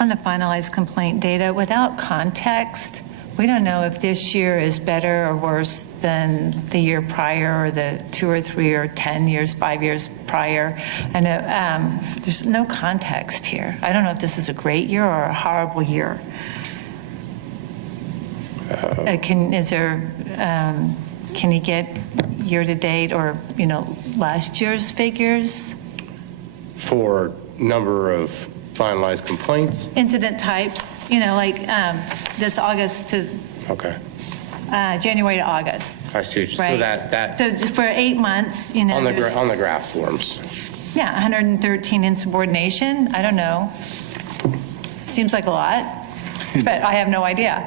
On the finalized complaint data, without context, we don't know if this year is better or worse than the year prior, or the 2 or 3 or 10 years, 5 years prior. I know there's no context here. I don't know if this is a great year or a horrible year. Can you get year-to-date or, last year's figures? For number of finalized complaints? Incident types, like this August to Okay. January to August. I see. So Right. that So for 8 months, on the there's- on the graph forms. yeah, 113 insubordination. I don't know. Seems like a lot, but I have no idea.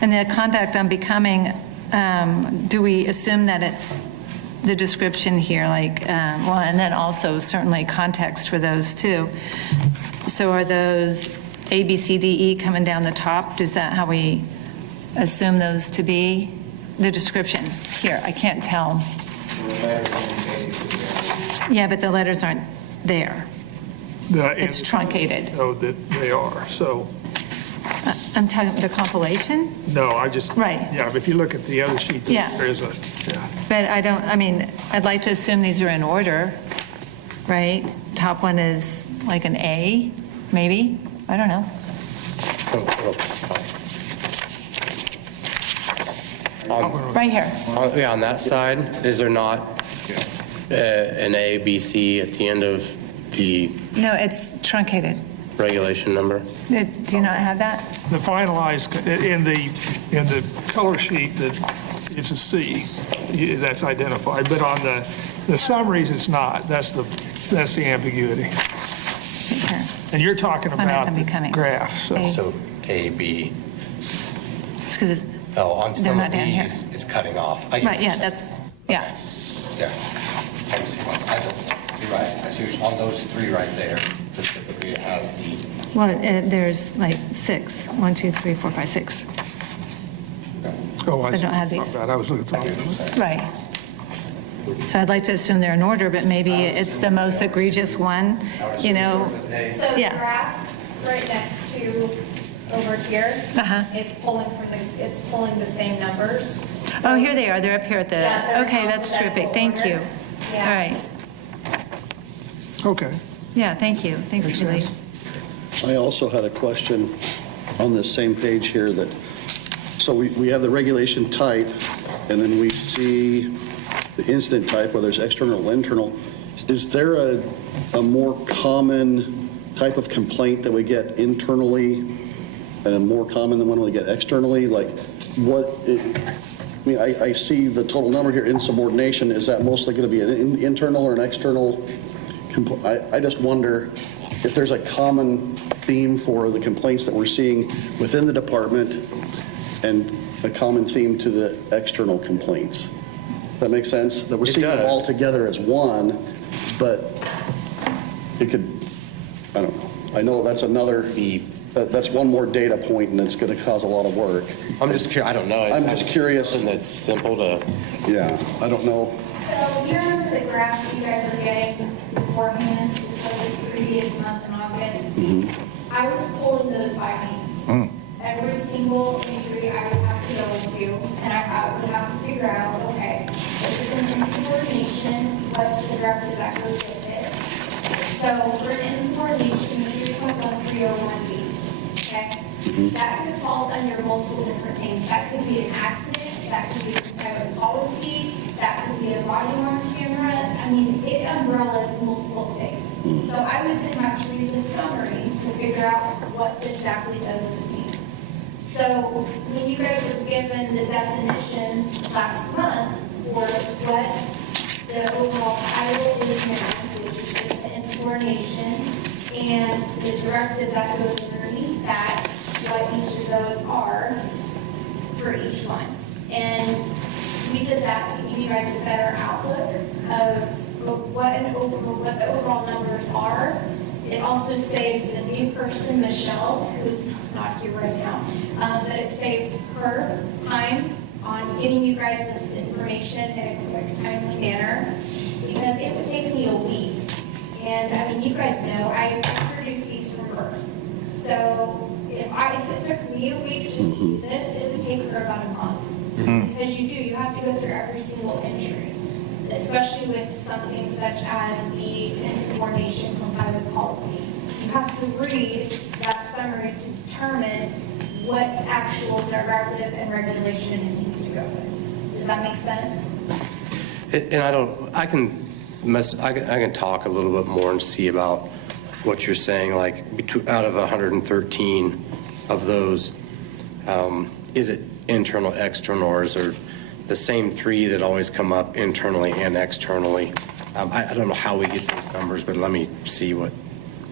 And the conduct unbecoming, do we assume that it's the description here, and then also certainly context for those too. So are those A, B, C, D, E coming down the top? Is that how we assume those to be? The description here, I can't tell. The letter indicated to the Yeah, but the letters aren't there. It's truncated. Oh, that they are, so, I'm talking the compilation, no, I just. Right. Yeah, but if you look at the other sheet, Yeah. there is a, yeah. but I'd like to assume these are in order, right? Top one is like an A, maybe? I don't know. Right here. Yeah, on that side, is there not an A, B, C at the end of the No, it's truncated. regulation number? Do you not have that? The finalized, in the color sheet, that it's a C, that's identified, but on the summaries, it's not. That's the ambiguity. Here. And you're talking Find out about them the becoming graph, so. A. So A, B, It's because it's, on They're some not of down here. these, it's cutting off. I get right, what you're yeah, saying. yeah. Yeah. I see one. You're right. I see on those three right there, just typically it has the, Well, there's like 6. 1, 2, 3, 4, 5, 6. Oh, I don't have my these. bad, I was looking at the wrong one. Right. So I'd like to assume they're in order, but maybe it's the most egregious one, you know? So the Yeah. graph right next to over here, Uh-huh. it's pulling the same numbers. Oh, here they are. They're up here at Yeah, they're the, okay, in that's alphabetical terrific. Thank you. order. All Yeah. right. Okay. Yeah, thank you. Thanks, Makes Julie. sense. I also had a question on this same page here that, so we have the regulation type, and then we see the incident type, whether it's external or internal. Is there a more common type of complaint that we get internally and a more common than one we get externally? Like what, I mean, I see the total number here, insubordination. Is that mostly going to be an internal or an external? I just wonder if there's a common theme for the complaints that we're seeing within the department and a common theme to the external complaints. That makes sense? That we're It seeing them does. all together as one, but it could, I don't know. I know that's that's one more data point and it's going to cause a lot of work. I'm just curious, I don't know. I'm just curious. Something that's simple to, Yeah, I don't know. So you remember the graph that you guys were getting beforehand for this previous month in August? I was pulling those by hand. Every single entry I would have to go into, and I would have to figure out, okay, if it's an insubordination, what's the directive that goes with it? So for an insubordination, 3.1301B, okay? That could fall under multiple different things. That could be an accident, that could be a private policy, that could be a body worn camera. I mean, it umbrellas multiple things. So I would then have to read the summary to figure out what exactly does this mean. So when you guys were given the definitions last month for what the overall title is now, which is just the insubordination, and the directive that goes underneath that, what each of those are for each one. And we did that to give you guys a better outlook of what the overall numbers are. It also saves the new person, Michelle, who is not here right now, but it saves her time on getting you guys this information in a quick, timely manner, because it would take me a week. And I mean, you guys know, I produced these from birth. So if it took me a week just to do this, it would take her about a month. Because you have to go through every single entry, especially with something such as the insubordination complied with policy. You have to read that summary to determine what actual directive and regulation it needs to go with. Does that make sense? and I can talk a little bit more and see about what you're saying, like out of 113 of those, is it internal, external, or is there the same three that always come up internally and externally? I don't know how we get those numbers, but let me see what,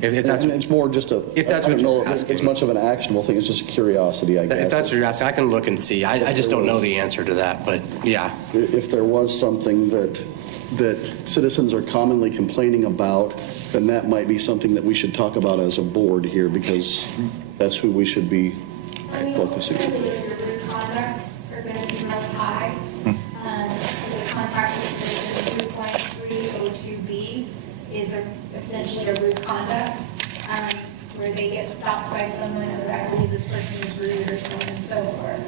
if that's, And it's more just if that's I what don't know you're if it's asking. much of an actionable thing, it's just a curiosity, I guess. if that's what you're asking, I can look and see. I just don't know the answer to that, but yeah. If there was something that citizens are commonly complaining about, then that might be something that we should talk about as a board here, because that's who we should be I mean, focusing on. ultimately, your root conducts are going to be really high. So the contact with citizens 2B is essentially a rude conduct, where they get stopped by someone, or I believe this person is rude, or so on and so forth.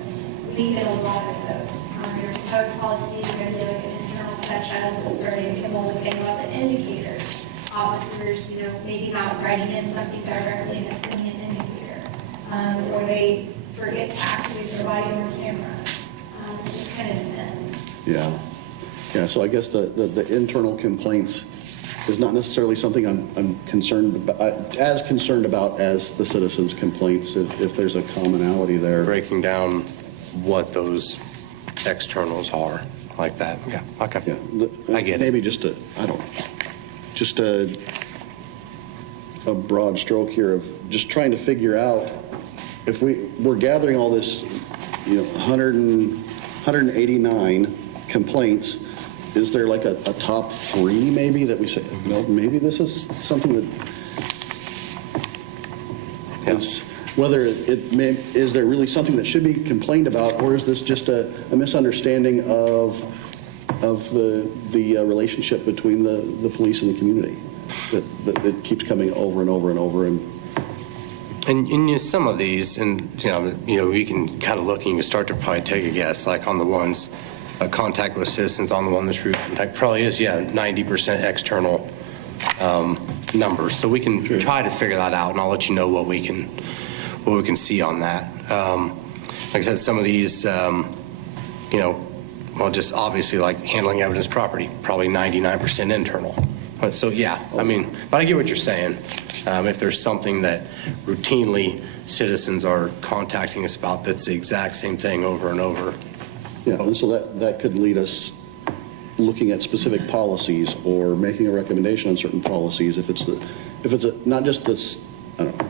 We get a lot of those. There's code policies are going to be like an internal, such as what started Kimball was saying about the indicators. Officers, maybe not writing in something directly and it's sending an indicator. Or they forget to activate their body on camera. It just kind of depends. Yeah, so I guess the internal complaints is not necessarily something I'm concerned about, as concerned about as the citizens' complaints, if there's a commonality there. Breaking down what those externals are, like that. Yeah, okay. Yeah, I get it. Maybe just a broad stroke here of just trying to figure out if we're gathering all this, 189 complaints, is there like a top 3 maybe that we say, maybe this is something that is, whether is there really something that should be complained about, or is this just a misunderstanding of the relationship between the police and the community that keeps coming over and over and over? And some of these, and we can kind of look and you can start to probably take a guess, like on the ones, contact with citizens on the one that's rude contact probably is, 90% external numbers. So we can try to figure that out, and I'll let you know what we can see on that. Like I said, some of these, just obviously like handling evidence property, probably 99% internal. So but I get what you're saying. If there's something that routinely citizens are contacting us about that's the exact same thing over and over. Yeah, and so that could lead us looking at specific policies or making a recommendation on certain policies if it's not just this, I don't know.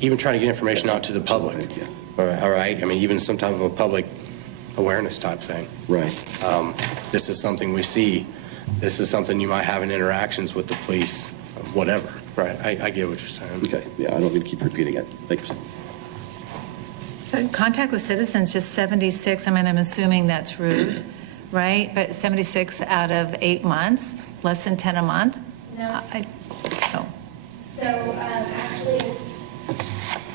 Even trying to get information out to the public. Yeah. All right. I mean, even some type of a public awareness type thing. Right. This is something we see. This is something you might have in interactions with the police, whatever. Right. I get what you're saying. Okay. Yeah, I don't need to keep repeating it. Thanks. Contact with citizens, just 76. I mean, I'm assuming that's rude, right? But 76 out of 8 months, less than 10 a month? No. Oh. So actually, it's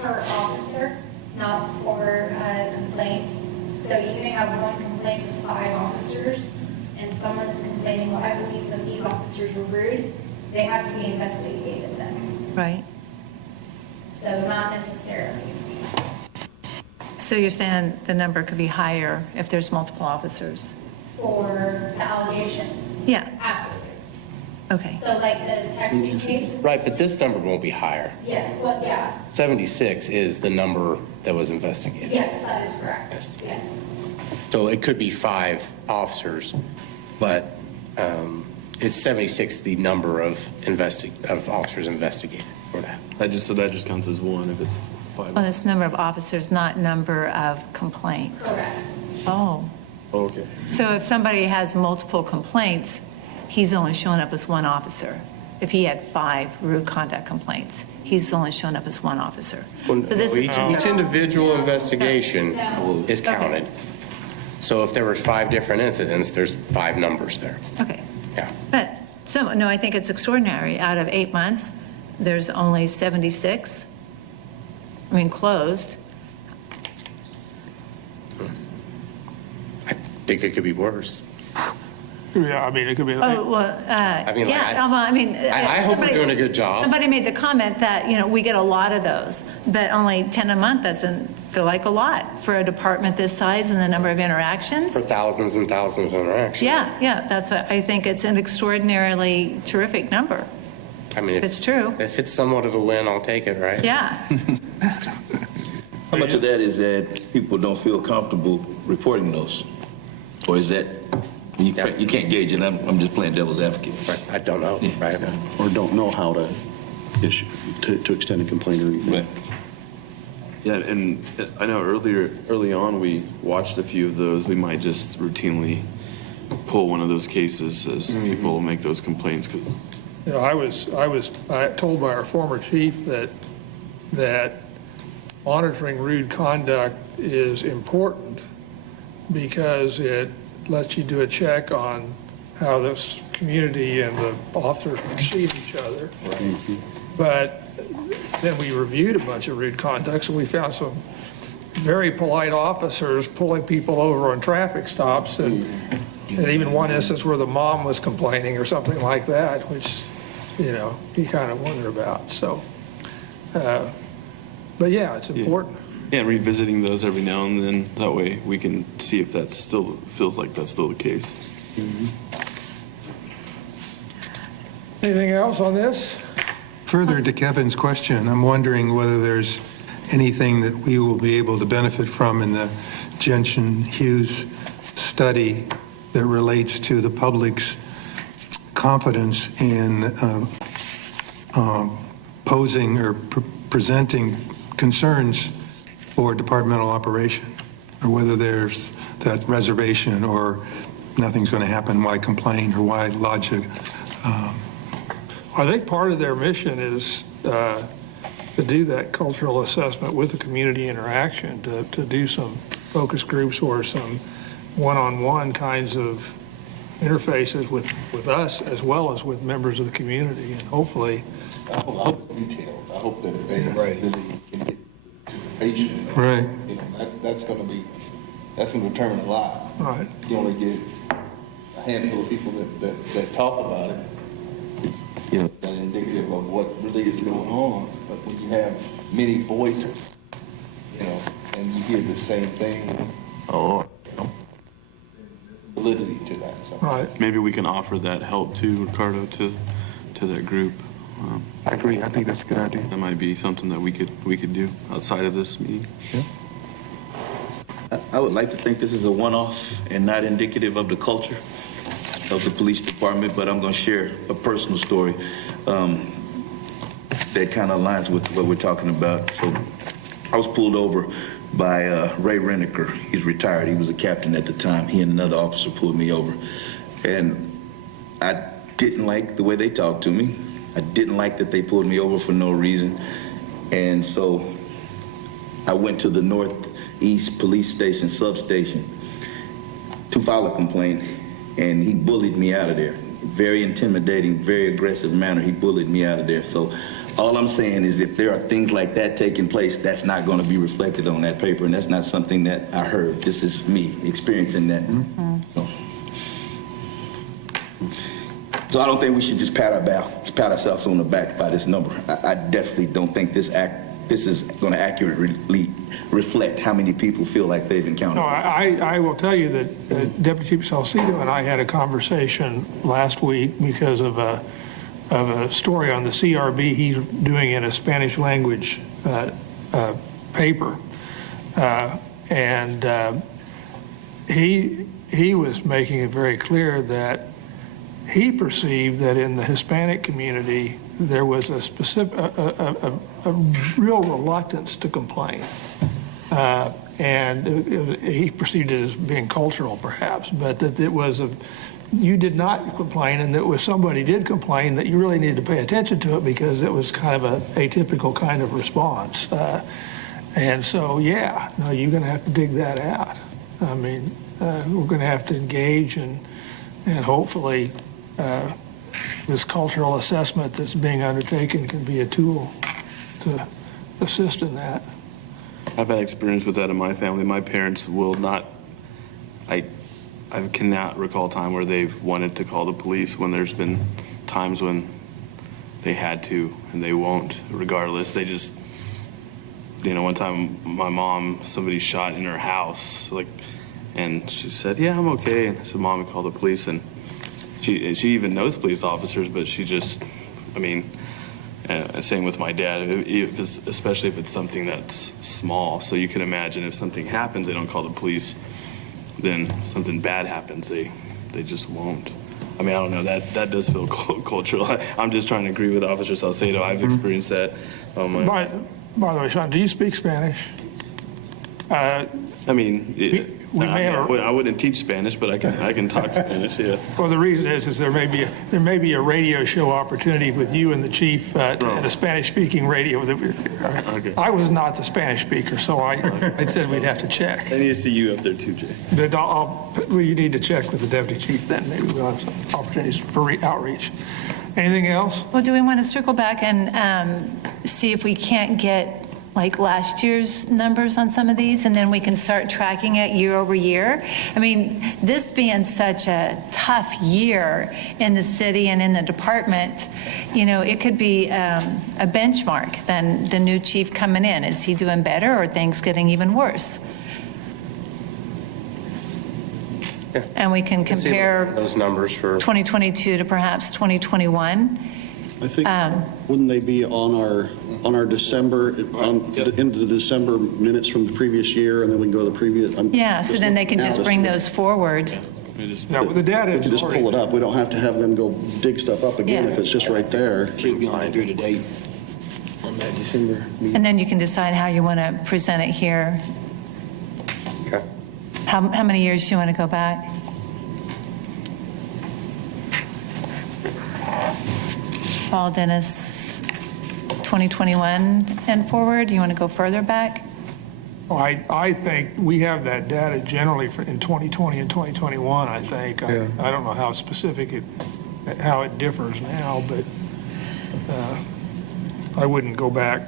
per officer, not for complaints. So you may have one complaint with 5 officers, and someone is complaining, well, I believe that these officers were rude. They have to be investigated then. Right. So not necessarily. So you're saying the number could be higher if there's multiple officers? For the allegation? Yeah. Absolutely. Okay. So like the texting cases? Right, but this number won't be higher. Yeah, well, yeah. 76 is the number that was investigated. Yes, that is correct. Yes. So it could be 5 officers, but it's 76 the number of officers investigated for that. That just counts as 1 if it's 5. Well, it's number of officers, not number of complaints. Correct. Oh. Okay. So if somebody has multiple complaints, he's only showing up as 1 officer. If he had 5 rude conduct complaints, he's only showing up as 1 officer. So this is Each individual investigation is counted. So if there were 5 different incidents, there's 5 numbers there. Okay. Yeah. But, so, no, I think it's extraordinary. Out of 8 months, there's only 76, closed. I think it could be worse. Yeah, it could be. Oh, well, I hope we're doing a good job. Somebody made the comment that, we get a lot of those, but only 10 a month doesn't feel like a lot for a department this size and the number of interactions. For thousands and thousands of interactions. Yeah, that's what I think. It's an extraordinarily terrific number. I mean, It's true. If it's somewhat of a win, I'll take it, right? Yeah. How much of that is that people don't feel comfortable reporting those? Or is that, you can't gauge it, I'm just playing devil's advocate. Right. I don't know, right? Or don't know how to issue, to extend a complaint or anything. Right. Yeah, and I know early on, we watched a few of those. We might just routinely pull one of those cases as people make those complaints because. I was told by our former chief that monitoring rude conduct is important because it lets you do a check on how this community and the officers perceive each other. But then we reviewed a bunch of rude conducts, and we found some very polite officers pulling people over on traffic stops, and even one instance where the mom was complaining or something like that, which, you know, you kind of wonder about. So, but yeah, it's important. Yeah, revisiting those every now and then, that way we can see if that still feels like that's still the case. Anything else on this? Further to Kevin's question, I'm wondering whether there's anything that we will be able to benefit from in the Jensen Hughes study that relates to the public's confidence in posing or presenting concerns for departmental operation, or whether there's that reservation or nothing's going to happen, why complain, or why lodge a I think part of their mission is to do that cultural assessment with the community interaction, to do some focus groups or some one-on-one kinds of interfaces with us as well as with members of the community, and hopefully. I hope it's detailed. I hope that they really can get participation. Right. You know, that's going to determine a lot. Right. You only get a handful of people that talk about it. It's, you know, that indicative of what really is going on. But when you have many voices, you know, and you hear the same thing, or you know, there's validity to that. So. Right. Maybe we can offer that help too, Ricardo, to that group. I agree. I think that's a good idea. That might be something that we could do outside of this meeting. Yeah. I would like to think this is a one-off and not indicative of the culture of the police department, but I'm going to share a personal story that kind of aligns with what we're talking about. So I was pulled over by Ray Reneker. He's retired. He was a captain at the time. He and another officer pulled me over. And I didn't like the way they talked to me. I didn't like that they pulled me over for no reason. And so I went to the Northeast Police Station substation to file a complaint, and he bullied me out of there. Very intimidating, very aggressive manner. He bullied me out of there. So all I'm saying is if there are things like that taking place, that's not going to be reflected on that paper, and that's not something that I heard. This is me experiencing that. So I don't think we should just pat ourselves on the back by this number. I definitely don't think this is going to accurately reflect how many people feel like they've encountered. No, I will tell you that Deputy Chief Salcido and I had a conversation last week because of a story on the CRB he's doing in a Spanish language paper. And he was making it very clear that he perceived that in the Hispanic community there was a real reluctance to complain. And he perceived it as being cultural, perhaps, but that it was you did not complain, and that if somebody did complain, that you really needed to pay attention to it because it was kind of an atypical kind of response. And so, yeah, no, you're going to have to dig that out. I mean, we're going to have to engage and hopefully this cultural assessment that's being undertaken can be a tool to assist in that. I've had experience with that in my family. My parents will not, I cannot recall a time where they've wanted to call the police when there's been times when they had to and they won't, regardless. They just, you know, one time my mom, somebody shot in her house, and she said, yeah, I'm okay. And I said, Mom, we called the police. And she even knows police officers, but she just, I mean, same with my dad, especially if it's something that's small. So you can imagine if something happens, they don't call the police, then something bad happens, they just won't. I mean, I don't know, that does feel cultural. I'm just trying to agree with Officer Salcedo. I've experienced that. By the way, Sean, do you speak Spanish? I mean, we may have- I wouldn't teach Spanish, but I can talk Spanish, yeah. Well, the reason is there may be a radio show opportunity with you and the chief at a Spanish-speaking radio. Okay. I was not the Spanish speaker, so I said we'd have to check. I need to see you up there too, Jay. But well, you need to check with the deputy chief then. Maybe we'll have some opportunities for outreach. Anything else? Well, do we want to circle back and see if we can't get like last year's numbers on some of these, and then we can start tracking it year over year? I mean, this being such a tough year in the city and in the department, it could be a benchmark than the new chief coming in. Is he doing better or are things getting even worse? Yeah. And we can Let's see compare those numbers for 2022 to perhaps 2021. I think, wouldn't they be on our December, into the December minutes from the previous year, and then we can go to the previous? Yeah, so then they can just bring those forward. Now, with the data. We can just pull it up. We don't have to have them go dig stuff up again Yeah. if it's just right there. Should be on Andrew to date on that December meeting. And then you can decide how you want to present it here. Okay. How many years do you want to go back? Paul, Dennis, 2021 and forward? You want to go further back? Well, I think we have that data generally in 2020 and 2021, I think. Yeah. I don't know how specific how it differs now, but I wouldn't go back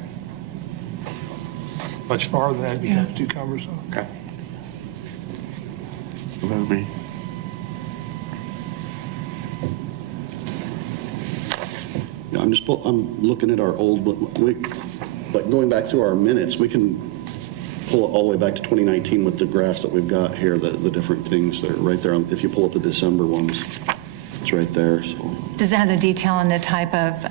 much farther than that because it's too cumbersome. Okay. Maybe. Yeah, I'm looking at our old, but going back through our minutes, we can pull it all the way back to 2019 with the graphs that we've got here, the different things that are right there. If you pull up the December ones, it's right there, so. Does it have the detail on the type of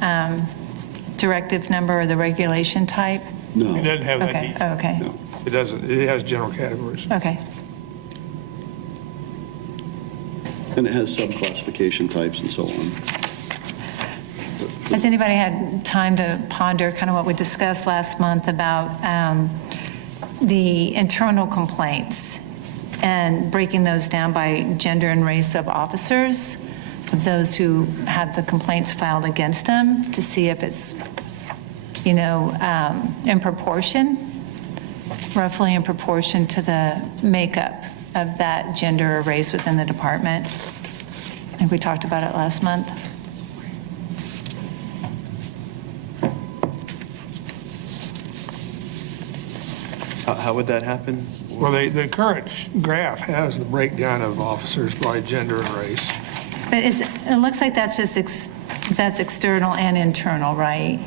directive number or the regulation type? No. It doesn't have that Okay, detail. okay, No. It doesn't. It has general categories. okay. And it has sub-classification types and so on. Has anybody had time to ponder kind of what we discussed last month about the internal complaints and breaking those down by gender and race of officers, of those who had the complaints filed against them, to see if it's, in proportion, roughly in proportion to the makeup of that gender or race within the department? I think we talked about it last month. How would that happen? Well, the current graph has the breakdown of officers by gender and race. But it looks like that's just, that's external and internal, right?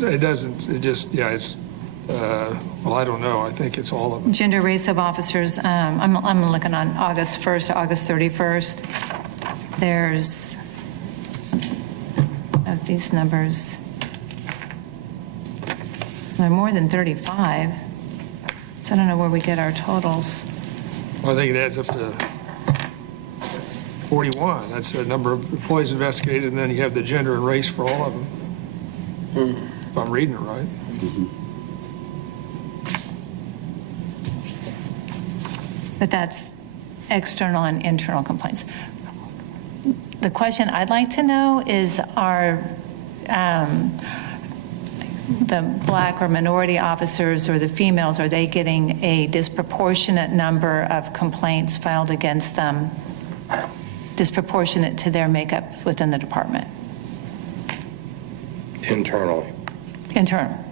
It doesn't, it's, well, I don't know. I think it's all of them. Gender, race of officers, I'm looking on August 1st to August 31st. There's, of these numbers, there are more than 35. So I don't know where we get our totals. Well, I think it adds up to 41. That's the number of employees investigated, and then you have the gender and race for all of them. If I'm reading it right. But that's external and internal complaints. The question I'd like to know is, are the black or minority officers or the females, are they getting a disproportionate number of complaints filed against them, disproportionate to their makeup within the department? internally. Internal.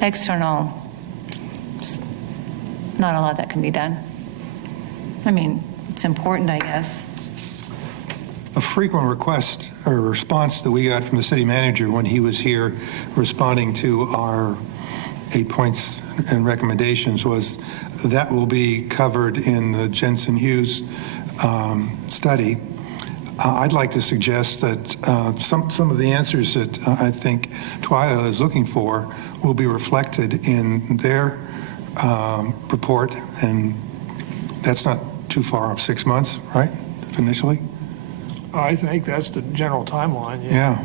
External, not a lot that can be done. I mean, it's important, I guess. A frequent request or response that we got from the city manager when he was here responding to our 8 points and recommendations was that will be covered in the Jensen Hughes study. I'd like to suggest that some of the answers that I think Twyla is looking for will be reflected in their report, and that's not too far off, 6 months, right, initially? I think that's the general timeline, Yeah.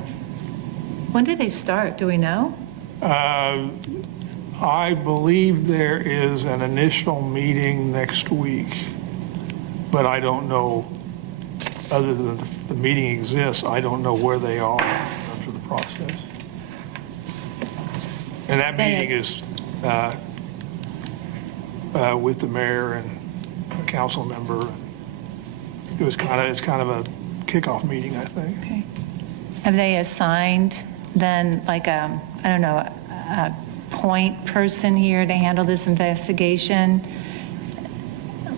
When did they start? Do we know? I I believe there is an initial meeting next week, but I don't know, other than the meeting exists, I don't know where they are in terms of the process. And that meeting is with the mayor and a council member. It's kind of a kickoff meeting, I think. Okay. Have they assigned then, like, I don't know, a point person here to handle this investigation?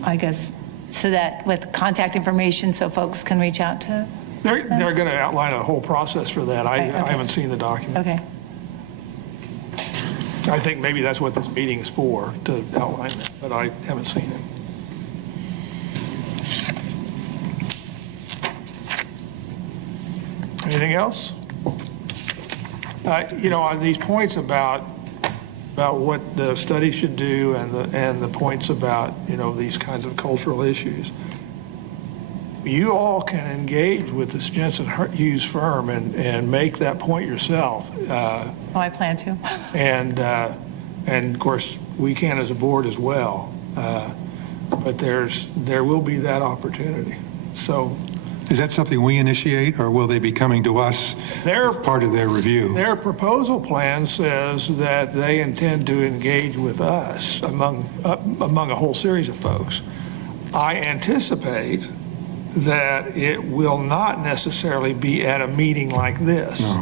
I guess, so that with contact information so folks can reach out to? They're going to outline a whole process for that. I Okay. haven't seen the document. Okay. I think maybe that's what this meeting is for, to outline that, but I haven't seen it. Anything else? On these points about what the study should do and the points about, these kinds of cultural issues, you all can engage with this Jensen Hughes firm and make that point yourself. Oh, I plan to. And of course, we can as a board as well. But there will be that opportunity. So Is that something we initiate, or will they be coming to us as part of their review? their proposal plan says that they intend to engage with us among a whole series of folks. I anticipate that it will not necessarily be at a meeting like this,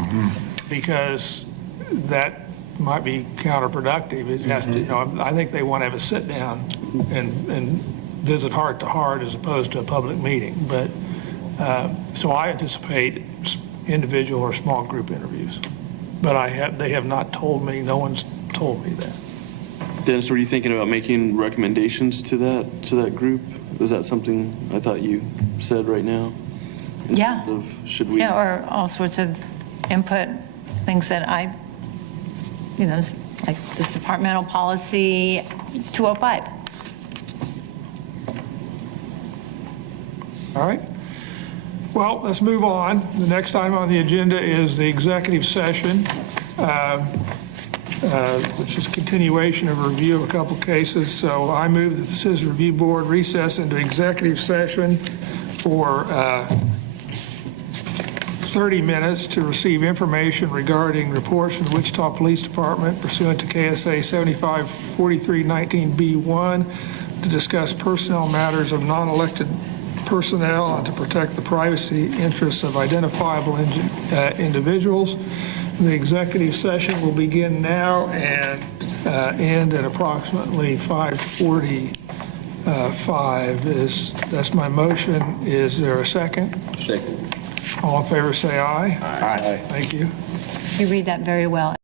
because that might be counterproductive. It has to, I think they want to have a sit down and visit heart to heart as opposed to a public meeting. But so I anticipate individual or small group interviews. But they have not told me. No one's told me that. Dennis, were you thinking about making recommendations to that group? Was that something I thought you said right now? In Yeah. terms of, should we? Yeah, or all sorts of input, things that like this departmental policy 205. All right. Well, let's move on. The next item on the agenda is the executive session, which is continuation of a review of a couple cases. So I move that the Citizen Review Board recess into executive session for 30 minutes to receive information regarding reports from the Wichita Police Department pursuant to KSA 754319B1, to discuss personnel matters of non-elected personnel and to protect the privacy interests of identifiable individuals. The executive session will begin now and end at approximately 5:45. That's my motion. Is there a second? Second. All in favor, say aye. Aye. Thank you. You read that very well.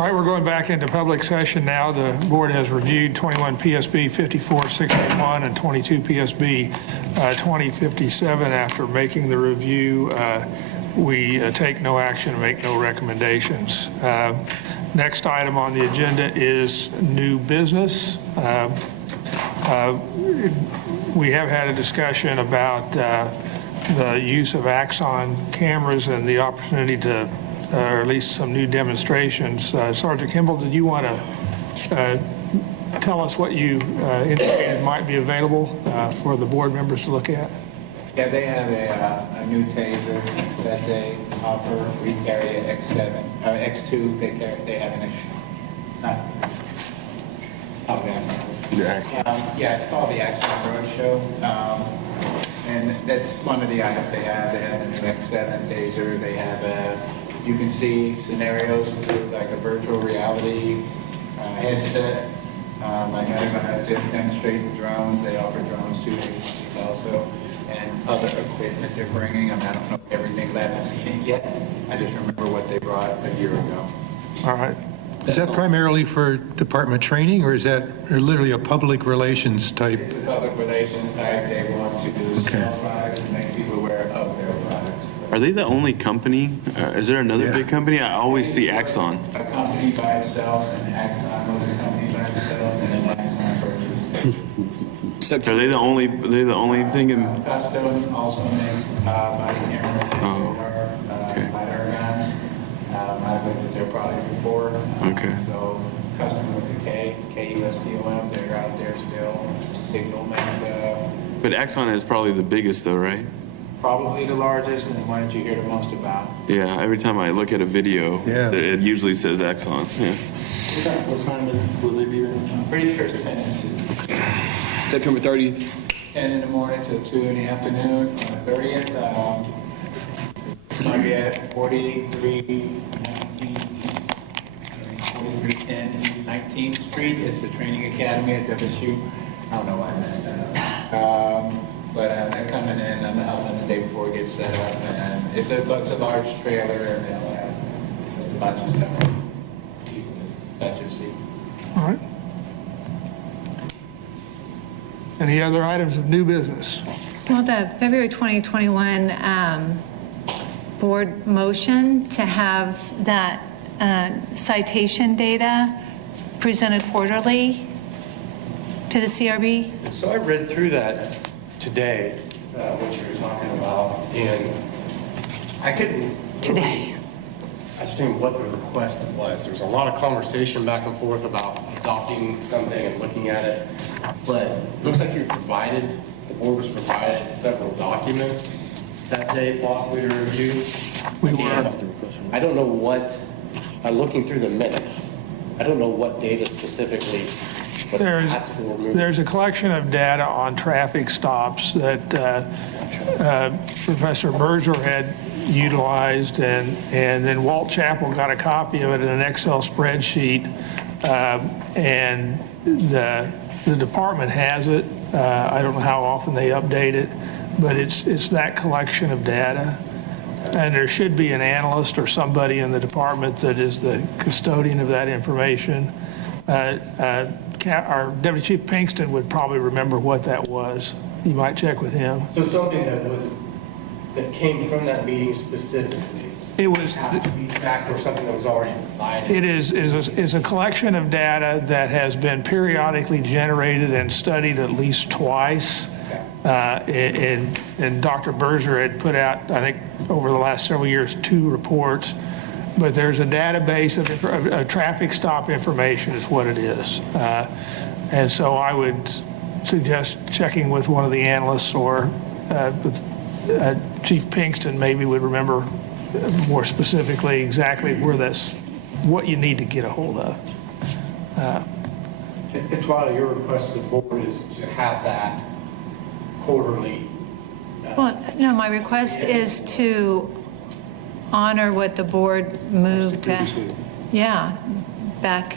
All right, we're going back into public session now. The board has reviewed 21 PSB 5461 and 22 PSB 2057. After making the review, we take no action and make no recommendations. Next item on the agenda is new business. We have had a discussion about the use of Axon cameras and the opportunity to, or at least some new demonstrations. Sergeant Kimball, did you want to tell us what you indicated might be available for the board members to look at? Yeah, they have a new taser that they offer. We carry an X7, X2. They have an yeah, it's called the Axon Roadshow. And that's one of the items they have. They have a new X7 taser. They have you can see scenarios through like a virtual reality headset. Like they're going to demonstrate drones. They offer drones too also. And other equipment they're bringing. I mean, I don't know everything, I haven't seen it yet. I just remember what they brought a year ago. All right. Is that primarily for department training, or is that literally a public relations type? It's a public relations type. They want to sell products and make people aware of their products. Are they the only company? Is there another big company? I always see Axon. A company by itself, and Axon was a company by itself, and then Axon purchased. Are they the only thing in? Custom also makes body cameras, Okay. LiDAR guns. I've looked at their product before. Okay. So custom with the KUSTOM, they're out there still. Signal makes But Axon is probably the biggest though, right? probably the largest and the one that you hear the most about. Yeah, every time I look at a video, it usually says Axon. Yeah. What time will they be there? I'm pretty sure it's 10 September 30th. 10 in the morning till 2 in the afternoon on the 30th. It's going to be at 4310 19th Street. It's the training academy at WSU. I don't know why I messed that up. But they're coming in. I'm helping them the day before it gets set up. And it's a large trailer, and they'll have just a bunch of stuff for people to touch and see. All right. Any other items of new business? Well, the February 2021 board motion to have that citation data presented quarterly to the CRB? So I read through that today, what you were talking about, and I couldn't Today. understand what the request was. There was a lot of conversation back and forth about adopting something and looking at it, but it looks like the board was provided several documents that day possibly to review. I don't know what, looking through the minutes, I don't know what data specifically was asked for. There's a collection of data on traffic stops that Professor Berger had utilized, and then Walt Chappell got a copy of it in an Excel spreadsheet, and the department has it. I don't know how often they update it, but it's that collection of data. And there should be an analyst or somebody in the department that is the custodian of that information. Our Deputy Chief Pinkston would probably remember what that was. You might check with him. So something that came from that meeting specifically. It was has to be tracked or something that was already provided. It is a collection of data that has been periodically generated and studied at least twice. And Dr. Berger had put out, I think, over the last several years, 2 reports. But there's a database of traffic stop information is what it is. And so I would suggest checking with one of the analysts, or with Chief Pinkston maybe would remember more specifically exactly what you need to get a hold of. And Twyla, your request to the board is to have that quarterly. Well, no, my request is to honor what the board moved to. Yeah, back.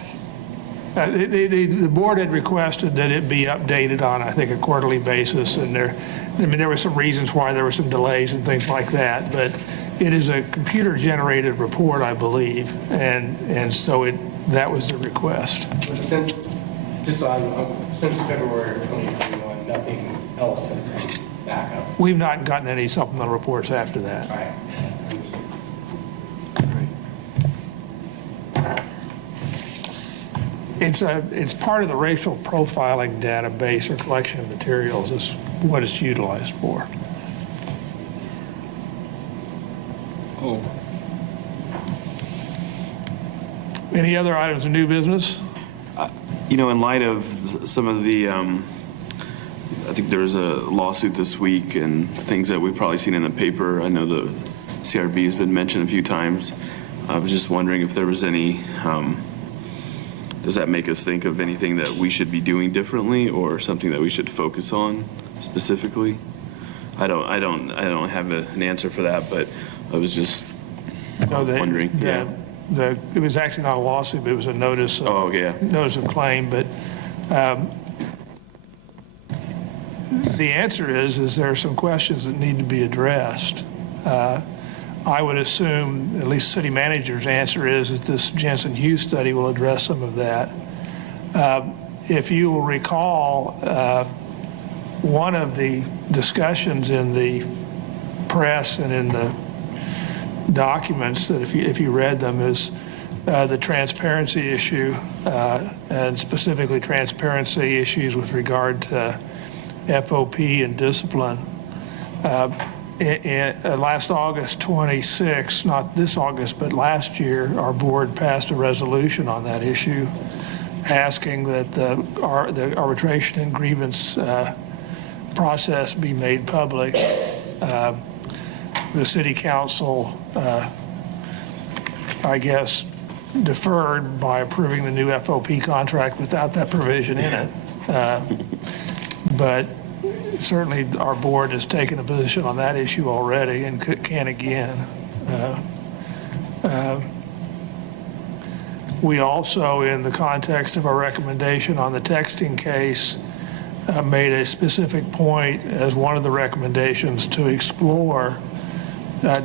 The board had requested that it be updated on, I think, a quarterly basis, and there were some reasons why there were some delays and things like that, but it is a computer-generated report, I believe, and so that was the request. But since February of 2021, nothing else has come back up. We've not gotten any supplemental reports after that. All right. It's part of the racial profiling database or collection of materials is what it's utilized for. Oh. Any other items of new business? You know, in light of some of the, I think there was a lawsuit this week and things that we've probably seen in the paper. I know the CRB has been mentioned a few times. I was just wondering if there was any, does that make us think of anything that we should be doing differently or something that we should focus on specifically? I don't have an answer for that, but I was just wondering. It was actually not a lawsuit, but it was a notice of, notice of claim. But the answer is there are some questions that need to be addressed. I would assume, at least city manager's answer is that this Jensen Hughes study will address some of that. If you will recall, one of the discussions in the press and in the documents that if you read them is the transparency issue and specifically transparency issues with regard to FOP and discipline. Last August 26, not this August, but last year, our board passed a resolution on that issue asking that the arbitration and grievance process be made public. The city council, I guess, deferred by approving the new FOP contract without that provision in it. But certainly our board has taken a position on that issue already and can again. We also, in the context of our recommendation on the texting case, made a specific point as one of the recommendations to explore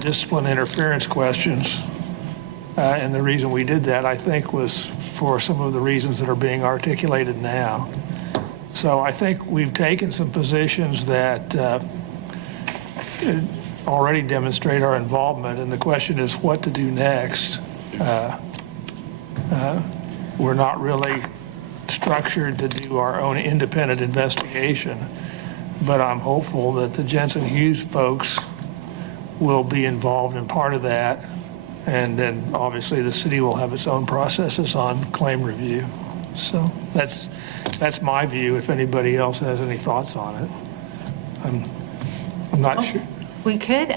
discipline interference questions. And the reason we did that, I think, was for some of the reasons that are being articulated now. So I think we've taken some positions that already demonstrate our involvement, and the question is what to do next. We're not really structured to do our own independent investigation, but I'm hopeful that the Jensen Hughes folks will be involved in part of that, and then obviously the city will have its own processes on claim review. So that's my view. If anybody else has any thoughts on it, I'm not sure. We could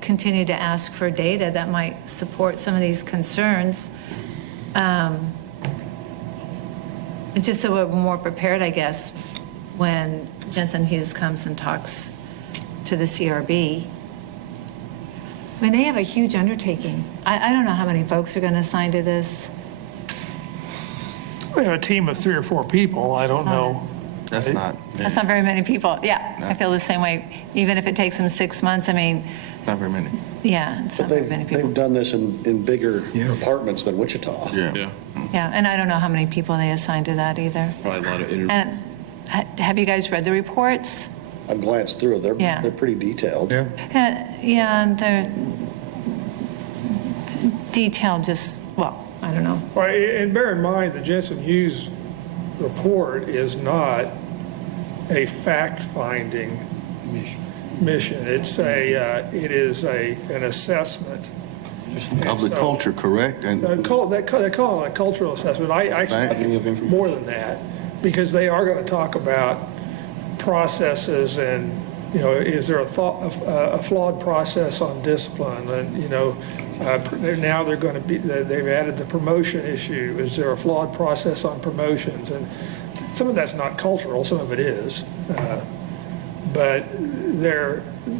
continue to ask for data that might support some of these concerns, just so we're more prepared, I guess, when Jensen Hughes comes and talks to the CRB. I mean, they have a huge undertaking. I don't know how many folks are going to assign to this. We have a team of 3 or 4 people. I don't know. That's not very many people. Yeah, no. I feel the same way. Even if it takes them 6 months, I mean. not very many. Yeah, it's not very many people. They've done this in bigger departments than Wichita. Yeah. Yeah, and I don't know how many people they assign to that either. Probably a lot of interviews. And have you guys read the reports? I've glanced through. They're pretty detailed. Yeah. Yeah, and they're detailed just, well, I don't know. Well, and bear in mind, the Jensen Hughes report is not a fact-finding mission. It is an assessment. Of the culture, correct? And They call it a cultural assessment. I actually think it's more than that, because they are going to talk about processes and, is there a flawed process on discipline? And, now they're going to be, they've added the promotion issue. Is there a flawed process on promotions? And some of that's not cultural, some of it is. But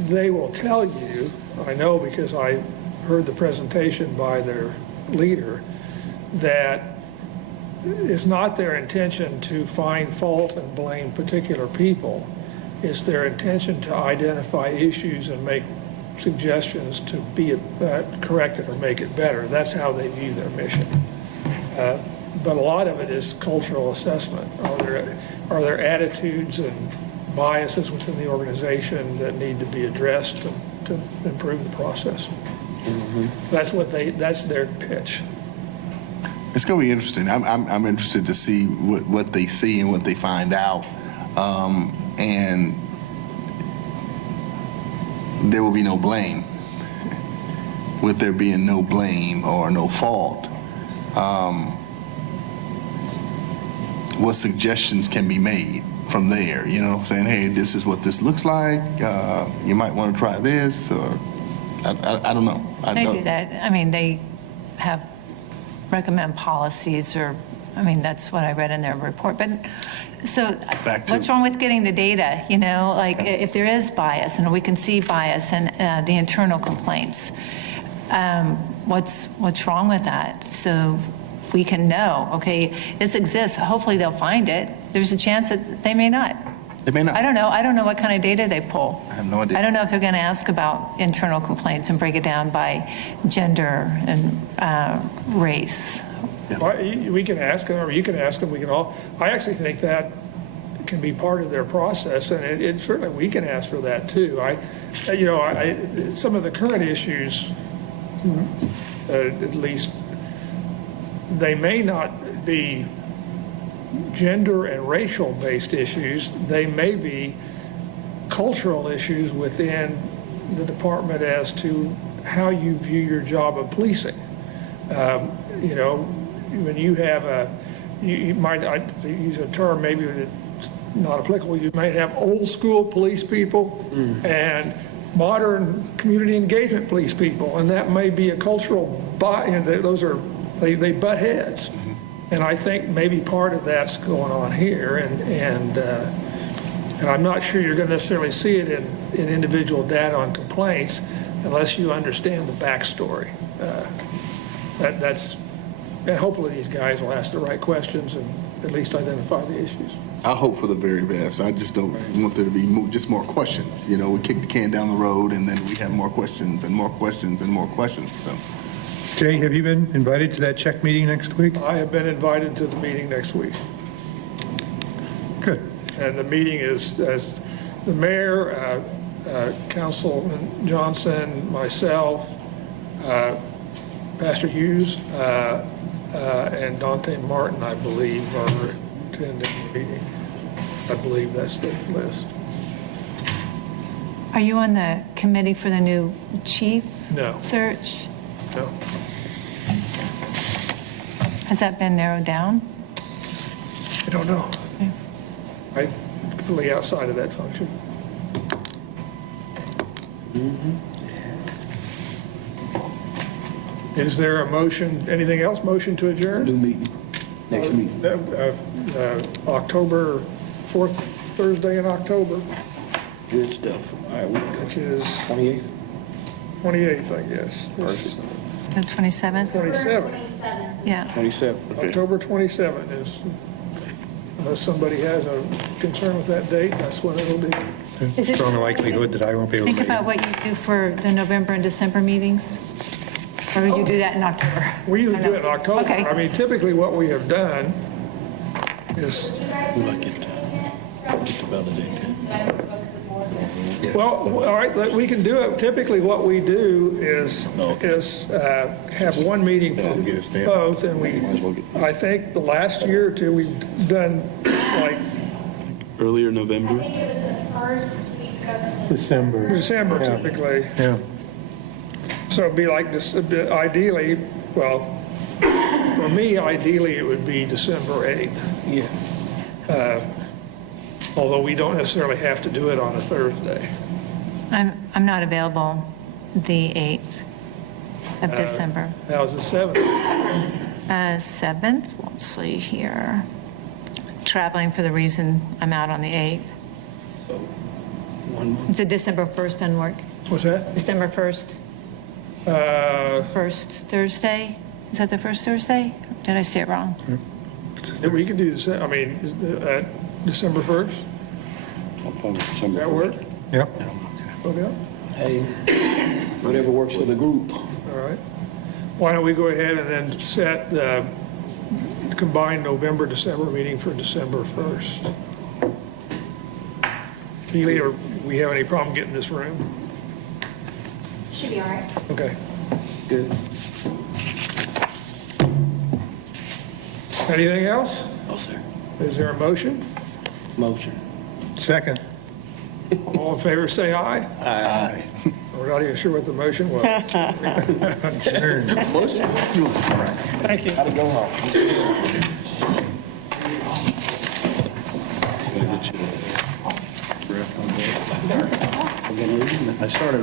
they will tell you, I know because I heard the presentation by their leader, that it's not their intention to find fault and blame particular people. It's their intention to identify issues and make suggestions to be correct it or make it better. That's how they view their mission. But a lot of it is cultural assessment. Are there attitudes and biases within the organization that need to be addressed to improve the process? That's their pitch. It's going to be interesting. I'm interested to see what they see and what they find out. And there will be no blame. With there being no blame or no fault, what suggestions can be made from there? You know, saying, hey, this is what this looks like. You might want to try this, or I don't know. They do that. I mean, they recommend policies, or, I mean, that's what I read in their report. But so what's wrong with getting the data? You know, like if there is bias, and we can see bias in the internal complaints, what's wrong with that? So we can know, okay, this exists. Hopefully they'll find it. There's a chance that they may not. They may not. I don't know. I don't know what kind of data they pull. I have no idea. I don't know if they're going to ask about internal complaints and break it down by gender and race. Well, we can ask them, or you can ask them, we can all, I actually think that can be part of their process, and it certainly, we can ask for that too. Some of the current issues, at least, they may not be gender and racial based issues. They may be cultural issues within the department as to how you view your job of policing. When you have you might use a term maybe that's not applicable, you might have old school police people and modern community engagement police people, and that may be a cultural they butt heads. And I think maybe part of that's going on here, and I'm not sure you're going to necessarily see it in individual data on complaints unless you understand the backstory. And hopefully these guys will ask the right questions and at least identify the issues. I hope for the very best. I just don't want there to be just more questions. You know, we kick the can down the road and then we have more questions and more questions and more questions. So, Jay, have you been invited to that check meeting next week? I have been invited to the meeting next week. Good. And the meeting is as the mayor, Councilman Johnson, myself, Pastor Hughes, and Dante Martin, I believe, are attending the meeting. I believe that's the list. Are you on the committee for the new chief No. search? No. Has that been narrowed down? I don't know. Okay. I'm completely outside of that function. Is there a motion, anything else? Motion to adjourn? new meeting, next meeting. October, fourth Thursday in October, Good stuff. All right, which is 28th? 28th, I guess. The 27th? 27th. 27. Yeah. 27. October 27th is, unless somebody has a concern with that date, that's when it'll be. Is it- Strong likelihood that I won't be able to Think make about it. what you do for the November and December meetings? Or will you do that in October? We usually do it in October. Okay. I mean, typically what we have done is, You guys like it. well, all right, we can do it. Typically what we do is have one meeting for get us there. both, and I think the last year or two, we've done like Earlier I November? think it was the first week of December. December typically. Yeah. So it'd be like, ideally, well, for me, ideally, it would be December 8th. Yeah. Although we don't necessarily have to do it on a Thursday. I'm not available the 8th of December. How's the 7th? 7th, let's see here. Traveling for the reason I'm out on the 8th. It's a December 1st doesn't work. What's that? December 1st, first Thursday? Is that the first Thursday? Did I say it wrong? We can do the, December 1st? I'm fine with December. That work? Yep. Okay. Hey, whatever works for the group. All right. Why don't we go ahead and then set the combined November-December meeting for December 1st? Keely, or we have any problem getting this room? Should be all right. Okay. Good. Anything else? No, sir. Is there a motion? Motion. Second. All in favor, say aye. Aye. We're not even sure what the motion was. Adjourned. Thank you. Gotta go home. I started